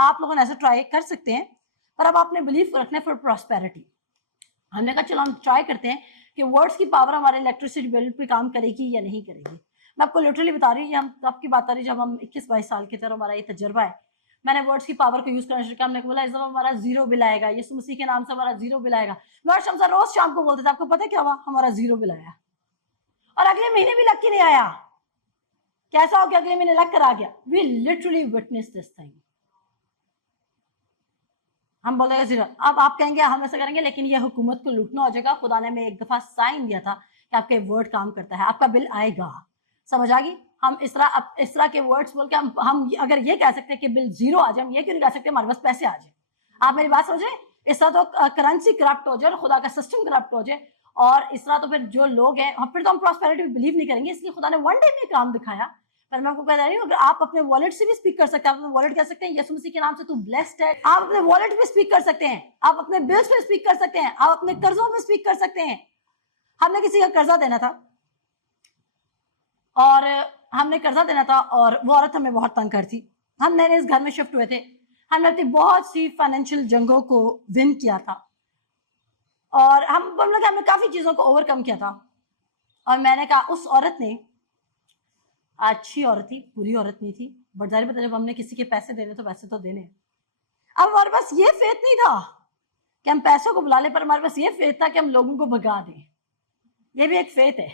आप लोगों ने ऐसा ट्राई कर सकते हैं, पर अब आपने बिलीव रखना है फॉर प्रॉस्पेरिटी। हमने कहा चलो हम ट्राई करते हैं कि वर्ड्स की पावर हमारे इलेक्ट्रिसिटी बिल पे काम करेगी या नहीं करेगी। मैं आपको लिटरली बता रही हूँ, हम तब की बात आ रही जब हम 21-22 साल के थे, हमारा ये तजर्बा है। मैंने वर्ड्स की पावर को यूज करना शुरू किया, हमने बोला इस दफा हमारा 0 बिल आएगा, यीशु मसीह के नाम से हमारा 0 बिल आएगा। मैं और शमसा रोज शाम को बोलते थे, आपको पता क्या हुआ? हमारा 0 बिल आया, और अगले महीने भी लग के नहीं आया। कैसा हो गया? अगले महीने लग कर आ गया। We literally witness this thing. हम बोलेंगे जीरो। अब आप कहेंगे हम ऐसा करेंगे लेकिन ये हुकूमत को लूटना हो जाएगा। खुदा ने हमें एक दफा साइन दिया था कि आपके वर्ड काम करता है, आपका बिल आएगा। समझ आ गई? हम इस तरह के वर्ड्स बोल के हम अगर ये कह सकते हैं कि बिल जीरो आ जाए, हम ये क्यों नहीं कह सकते हमारे पास पैसे आ जाए? आप मेरी बात समझे? इस तरह तो करेंसी करप्ट हो जाए और खुदा का सिस्टम करप्ट हो जाए, और इस तरह तो फिर जो लोग हैं फिर तो हम प्रॉस्पेरिटी में बिलीव नहीं करेंगे। इसलिए खुदा ने वन डे में काम दिखाया। पर मैं आपको बता रही हूँ, अगर आप अपने वॉलेट से भी स्पीक कर सकते हैं, आप अपने वॉलेट कह सकते हैं यीशु मसीह के नाम से तू ब्लेस्ड है। आप अपने वॉलेट पे स्पीक कर सकते हैं, आप अपने बिल्स पे स्पीक कर सकते हैं, आप अपने कर्जों पे स्पीक कर सकते हैं। हमने किसी का कर्जा देना था और वो औरत हमें बहुत तंग करती। हम नए इस घर में शिफ्ट हुए थे, हमने अपनी बहुत सी फाइनेंशियल जंगों को विन किया था और हमने काफी चीजों को ओवरकम किया था। और मैंने कहा, उस औरत ने, अच्छी औरत थी, बुरी औरत नहीं थी, बट जाहिर बात है जब हमने किसी के पैसे देने तो पैसे तो देने। अब हमारे पास ये फेथ नहीं था कि हम पैसों को बुला ले, पर हमारे पास ये फेथ था कि हम लोगों को भगा दें। ये भी एक फेथ है।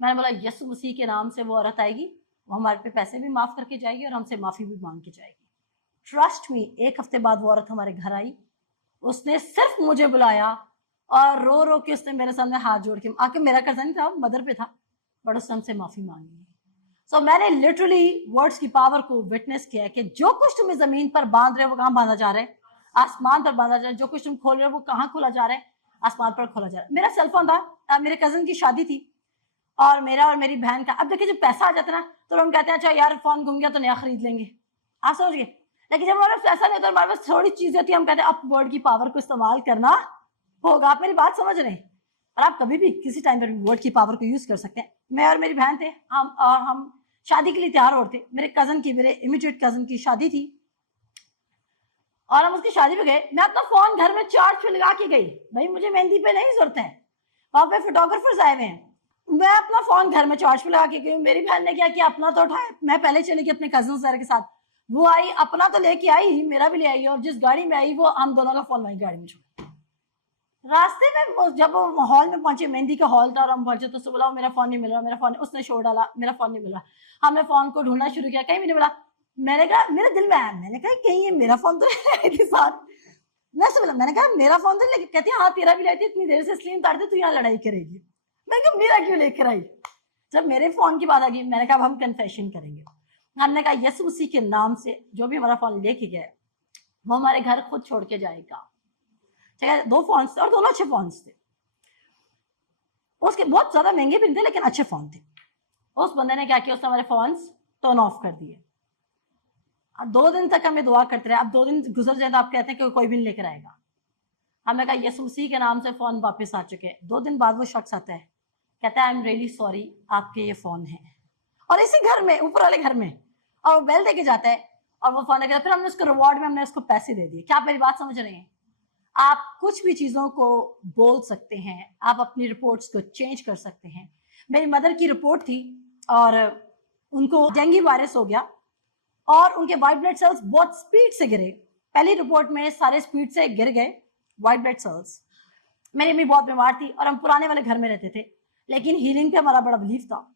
मैंने बोला यीशु मसीह के नाम से वो औरत आएगी, वो हमारे पे पैसे भी माफ करके जाएगी और हमसे माफी भी मांग के जाएगी। ट्रस्ट मी, एक हफ्ते बाद वो औरत हमारे घर आई, उसने सिर्फ मुझे बुलाया और रो रो के उसने मेरे सामने हाथ जोड़ के आके, मेरा कर्जा नहीं था, मदर पे था, बट उसने हमसे माफी मांगी। सो मैंने लिटरली वर्ड्स की पावर को विटनेस किया है कि जो कुछ तुम्हें जमीन पर बांध रहे हो वो कहाँ बांधा जा रहा है? आसमान पर बांधा जा रहा है। जो कुछ तुम खोल रहे हो वो कहाँ खोला जा रहा है? आसमान पर खोला जा रहा है। मेरा सेलफोन था, मेरे कजन की शादी थी और मेरा और मेरी बहन का। अब देखिए जब पैसा आ जाता है ना तो हम कहते हैं अच्छा यार फोन घूम गया तो नया खरीद लेंगे, आप समझिए। लेकिन जब हमारे पास पैसा नहीं होता, हमारे पास थोड़ी चीज होती है, हम कहते हैं अब वर्ड की पावर को इस्तेमाल करना होगा। आप मेरी बात समझ रहे हैं? और आप कभी भी किसी टाइम पर वर्ड की पावर को यूज कर सकते हैं। मैं और मेरी बहन थे, हम शादी के लिए तैयार हो रहे थे। मेरे इमीडिएट कजन की शादी थी और हम उसकी शादी पे गए। मैं अपना फोन घर में चार्ज पे लगा के गई, भाई मुझे मेहंदी पे नहीं जरूरत है, वहां पे फोटोग्राफर्स आए हुए हैं। मैं अपना फोन घर में चार्ज पे लगा के गई। मेरी बहन ने क्या किया, अपना तो उठाया, मैं पहले चली गई अपने कजन के साथ। वो आई, अपना तो लेके आई, मेरा भी ले आई, और जिस गाड़ी में आई वो हम दोनों का फोन वही गाड़ी में छोड़ा। रास्ते में जब वो हॉल में पहुंचे, मेहंदी का हॉल था और हम पहुंचे, तो उससे बोला मेरा फोन नहीं मिल रहा, मेरा फोन। उसने शोर डाला, मेरा फोन नहीं मिल रहा। हमने फोन को ढूंढना शुरू किया, कहीं भी नहीं मिला। मैंने कहा, मेरे दिल में आया, मैंने कहा कहीं ये मेरा फोन तो नहीं है साथ। मैंने कहा मेरा फोन तो लेके, कहती हाँ तेरा भी लेती, इतनी देर से इसलिए उतारते तू यहाँ लड़ाई करेगी। मैंने कहा मेरा क्यों लेकर आई? जब मेरे फोन की बात आ गई, मैंने कहा अब हम कन्फेशन करेंगे। हमने कहा यीशु मसीह के नाम से जो भी हमारा फोन लेके गया वो हमारे घर खुद छोड़ के जाएगा। ठीक है, 2 फोन थे और दोनों अच्छे फोन थे। उसके बहुत ज्यादा महंगे भी नहीं थे लेकिन अच्छे फोन थे। उस बंदे ने क्या किया, उसने हमारे फोन टर्न ऑफ कर दिए। 2 दिन तक हमें दुआ करते रहे। अब 2 दिन गुजर जाए तो आप कहते हैं कि कोई भी नहीं लेकर आएगा। हमने कहा यीशु मसीह के नाम से फोन वापस आ चुके। 2 दिन बाद वो शख्स आता है, कहता है आई एम रियली सॉरी, आपके ये फोन है, और इसी घर में, ऊपर वाले घर में, और वो बेल देके जाता है और वो फोन लेके। फिर हमने उसको रिवॉर्ड में हमने उसको पैसे दे दिए। क्या आप मेरी बात समझ रहे हैं? आप कुछ भी चीजों को बोल सकते हैं, आप अपनी रिपोर्ट्स को चेंज कर सकते हैं। मेरी मदर की रिपोर्ट थी और उनको डेंगू वायरस हो गया और उनके व्हाइट ब्लड सेल्स बहुत स्पीड से गिरे। पहली रिपोर्ट में सारे स्पीड से गिर गए व्हाइट ब्लड सेल्स। मेरी अम्मी बहुत बीमार थी और हम पुराने वाले घर में रहते थे, लेकिन हीलिंग पे हमारा बड़ा बिलीफ था।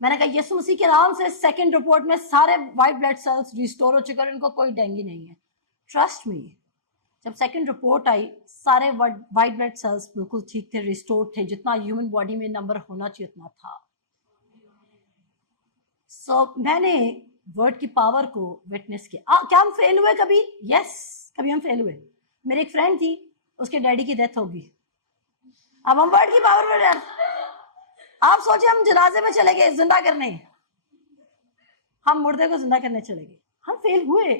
मैंने कहा यीशु मसीह के नाम से सेकंड रिपोर्ट में सारे व्हाइट ब्लड सेल्स रिस्टोर हो चुके और इनको कोई डेंगू नहीं है। ट्रस्ट मी, जब सेकंड रिपोर्ट आई सारे व्हाइट ब्लड सेल्स बिल्कुल ठीक थे, रिस्टोर थे, जितना ह्यूमन बॉडी में नंबर होना चाहिए उतना था। मैंने वर्ड की पावर को विटनेस किया। क्या हम फेल हुए कभी? यस, कभी हम फेल हुए। मेरी एक फ्रेंड थी, उसके डैडी की डेथ होगी। अब हम वर्ड की पावर में, आप सोचिए हम जनाजे में चले गए जिंदा करने, हम मुर्दे को जिंदा करने चले गए। हम फेल हुए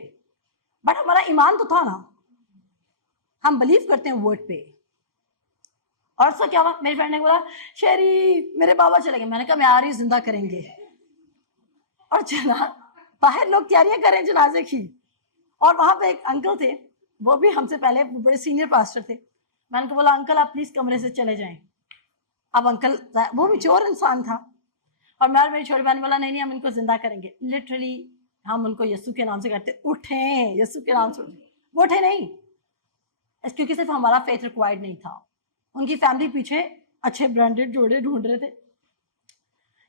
बट हमारा ईमान तो था ना, हम बिलीव करते हैं वर्ड पे। और सो क्या हुआ, मेरी फ्रेंड ने बोला शेरी मेरे बाबा चले गए। मैंने कहा मैं आ रही जिंदा करेंगे। और बाहर लोग तैयारियां करें जनाजे की, और वहां पे एक अंकल थे, वो भी हमसे पहले बड़े सीनियर पास्टर थे। मैंने उनको बोला अंकल आप प्लीज कमरे से चले जाएं। अब अंकल वो भी चोर इंसान था, और मैं और मेरी छोटी बहन बोला नहीं हम इनको जिंदा करेंगे। लिटरली हम उनको यीशु के नाम से करते, उठे यीशु के नाम से उठे। वो उठे नहीं, क्योंकि सिर्फ हमारा फेथ रिक्वायर्ड नहीं था। उनकी फैमिली पीछे अच्छे ब्रांडेड जोड़े ढूंढ रहे थे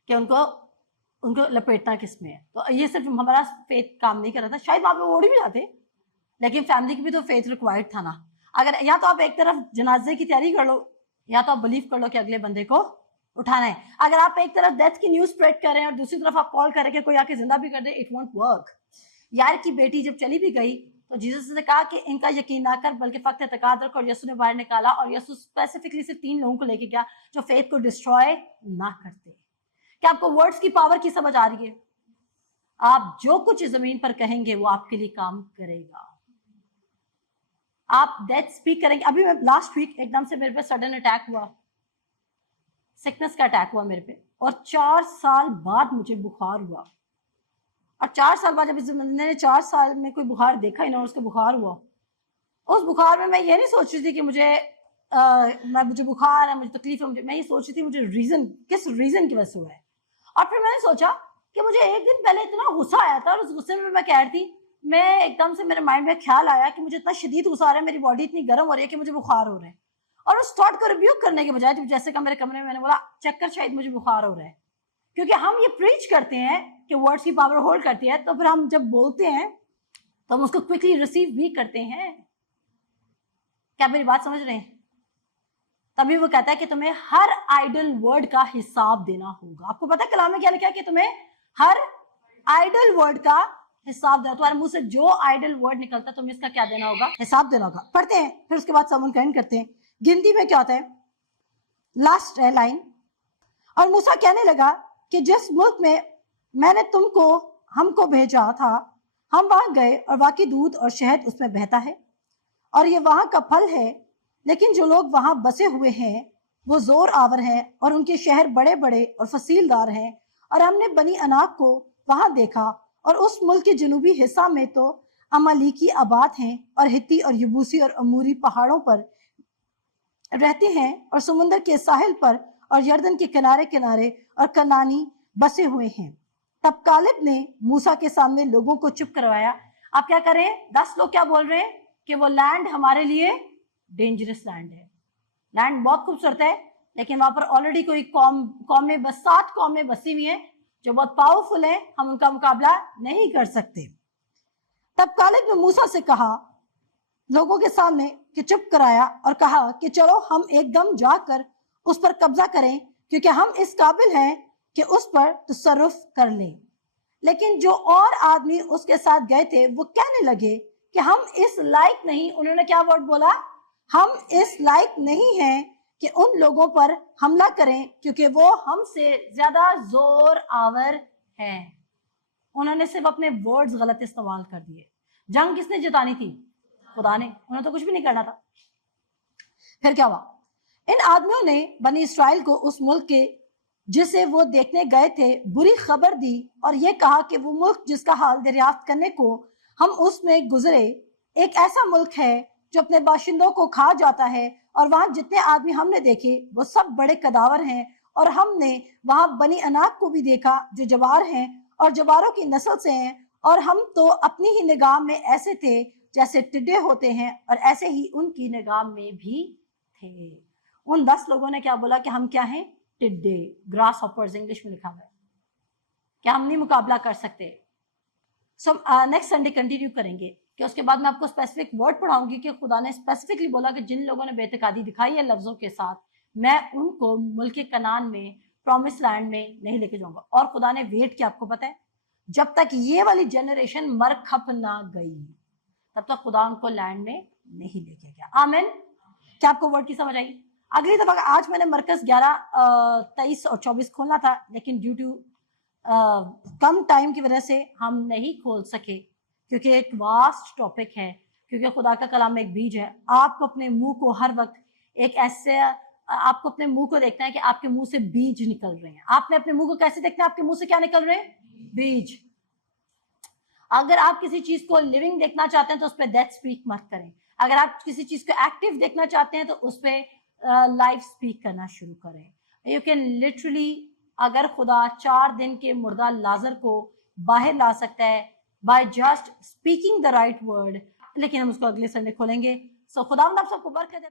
कि उनको लपेटना किस में है। तो ये सिर्फ हमारा फेथ काम नहीं कर रहा था। शायद वहां पे ओढ़ भी जाते, लेकिन फैमिली की भी तो फेथ रिक्वायर्ड था ना। अगर या तो आप एक तरफ जनाजे की तैयारी कर लो या तो आप बिलीव कर लो कि अगले बंदे को उठाना है। अगर आप एक तरफ डेथ की न्यूज स्प्रेड कर रहे हैं और दूसरी तरफ आप कॉल करें कि कोई आके जिंदा भी कर दे, इट वोंट वर्क। यार की बेटी जब चली भी गई तो जीसस ने कहा कि इनका यकीन ना कर बल्कि फक्त एतकाद रख, और यसु ने बाहर निकाला, और यसु स्पेसिफिकली सिर्फ 3 लोगों को लेके गया जो फेथ को डिस्ट्रॉय ना करते। क्या आपको वर्ड्स की पावर की समझ आ रही है? आप जो कुछ जमीन पर कहेंगे वो आपके लिए काम करेगा। आप डेथ स्पीक करेंगे। अभी मैं लास्ट वीक एकदम से मेरे पे सडन अटैक हुआ, सिकनेस का अटैक हुआ मेरे पे, और 4 साल बाद मुझे बुखार हुआ। और 4 साल बाद जब इस बंदे ने 4 साल में कोई बुखार देखा ही ना, उसको बुखार हुआ। उस बुखार में मैं ये नहीं सोच रही थी कि मुझे बुखार है, मुझे तकलीफ है, मैं ये सोच रही थी मुझे रीजन, किस रीजन की वजह से हुआ है। और फिर मैंने सोचा कि मुझे एक दिन पहले इतना गुस्सा आया था और उस गुस्से में मैं कह रही थी, मैं एकदम से मेरे माइंड में ख्याल आया कि मुझे इतना शदीद गुस्सा आ रहा है, मेरी बॉडी इतनी गर्म हो रही है कि मुझे बुखार हो रहा है। और उस थॉट को रिव्यू करने के बजाय जब जैसे का मेरे कमरे में मैंने बोला चक्कर शायद मुझे बुखार हो रहा है, क्योंकि हम ये प्रीच करते हैं कि वर्ड्स की पावर होल्ड करती है, तो फिर हम जब बोलते हैं तो हम उसको क्विकली रिसीव भी करते हैं। क्या मेरी बात समझ रहे हैं? तभी वो कहता है कि तुम्हें हर आइडल वर्ड का हिसाब देना होगा। आपको पता है कलाम में क्या लिखा है कि तुम्हें हर आइडल वर्ड का हिसाब देना। तुम्हारे मुंह से जो आइडल वर्ड निकलता है तुम्हें इसका क्या देना होगा? हिसाब देना होगा। पढ़ते हैं, फिर उसके बाद समन कैन करते हैं। गिनती में क्या होता है? लास्ट है लाइन, और मूसा कहने लगा कि जिस मुल्क में मैंने हमको भेजा था, हम वहां गए और वाकई दूध और शहद उसमें बहता है और ये वहां का फल है, लेकिन जो लोग वहां बसे हुए हैं वो जोर आवर हैं और उनके शहर बड़े बड़े और फसीलदार हैं। और हमने बनी अनाक को वहां देखा, और उस मुल्क के जनूबी हिस्सा में तो अमालीकी आबाद हैं और हित्ती और यबूसी और अमूरी पहाड़ों पर रहते हैं, और समुद्र के साहिल पर और यर्दन के किनारे किनारे और कनानी बसे हुए हैं। तब कालिब ने मूसा के सामने लोगों को चुप करवाया। आप क्या करें? 10 लोग क्या बोल रहे हैं कि वो लैंड हमारे लिए डेंजरस लैंड है, लैंड बहुत खूबसूरत है, लेकिन वहां पर ऑलरेडी कोई कौमें 7 कौमें बसी हुई हैं जो बहुत पावरफुल है, हम उनका मुकाबला नहीं कर सकते। तब कालिब ने मूसा से कहा, लोगों के सामने कि चुप कराया और कहा कि चलो हम एकदम जाकर उस पर कब्जा करें, क्योंकि हम इस काबिल हैं कि उस पर तसर्रुफ कर लें। लेकिन जो और आदमी उसके साथ गए थे वो कहने लगे कि हम इस लायक नहीं, उन्होंने क्या वर्ड बोला? हम इस लायक नहीं हैं कि उन लोगों पर हमला करें, क्योंकि वो हमसे ज्यादा जोर आवर हैं। उन्होंने सिर्फ अपने वर्ड्स गलत इस्तेमाल कर दिए। जंग किसने जितानी थी? खुदा ने। उन्होंने तो कुछ भी नहीं करना था। फिर क्या हुआ? इन आदमियों ने बनी इस्राएल को उस मुल्क के जिसे वो देखने गए थे बुरी खबर दी और ये कहा कि वो मुल्क जिसका हाल दरियाफ्त करने को हम उसमें गुजरे एक ऐसा मुल्क है जो अपने बाशिंदों को खा जाता है, और वहां जितने आदमी हमने देखे वो सब बड़े कदावर हैं, और हमने वहां बनी अनाक को भी देखा जो जवार हैं और जवारों की नस्ल से हैं, और हम तो अपनी ही निगाह में ऐसे थे जैसे टिड्डे होते हैं, और ऐसे ही उनकी निगाह में भी थे। उन 10 लोगों ने क्या बोला कि हम क्या हैं? टिड्डे, ग्रास हॉपर्स इंग्लिश में लिखा हुआ है। क्या हम नहीं मुकाबला कर सकते? सो नेक्स्ट संडे कंटिन्यू करेंगे कि उसके बाद मैं आपको स्पेसिफिक वर्ड पढ़ाऊंगी कि खुदा ने स्पेसिफिकली बोला कि जिन लोगों ने बेतकादी दिखाई है लफ्जों के साथ, मैं उनको मुल्क कनान में, प्रॉमिस लैंड में नहीं लेके जाऊंगा। और खुदा ने वेट किया, आपको पता है, जब तक ये वाली जनरेशन मर खप ना गई तब तक खुदा उनको लैंड में नहीं लेके गया। आमीन। क्या आपको वर्ड की समझ आई? अगली दफा आज मैंने मरकज 11, 23 और 24 खोलना था, लेकिन ड्यू टू कम टाइम की वजह से हम नहीं खोल सके, क्योंकि एक वास्ट टॉपिक है, क्योंकि खुदा का कलाम एक बीज है। आपको अपने मुंह को हर वक्त आपको अपने मुंह को देखना है कि आपके मुंह से बीज निकल रहे हैं। आपने अपने मुंह को कैसे देखना है? आपके मुंह से क्या निकल रहे हैं? बीज। अगर आप किसी चीज को लिविंग देखना चाहते हैं तो उस पर डेथ स्पीक मत करें। अगर आप किसी चीज को एक्टिव देखना चाहते हैं तो उस पर लाइफ स्पीक करना शुरू करें। यू कैन लिटरली, अगर खुदा 4 दिन के मुर्दा लाजर को बाहर ला सकता है by just speaking the right word, लेकिन हम उसको अगले संडे खोलेंगे। सो खुदा आप सबको बरकत दे।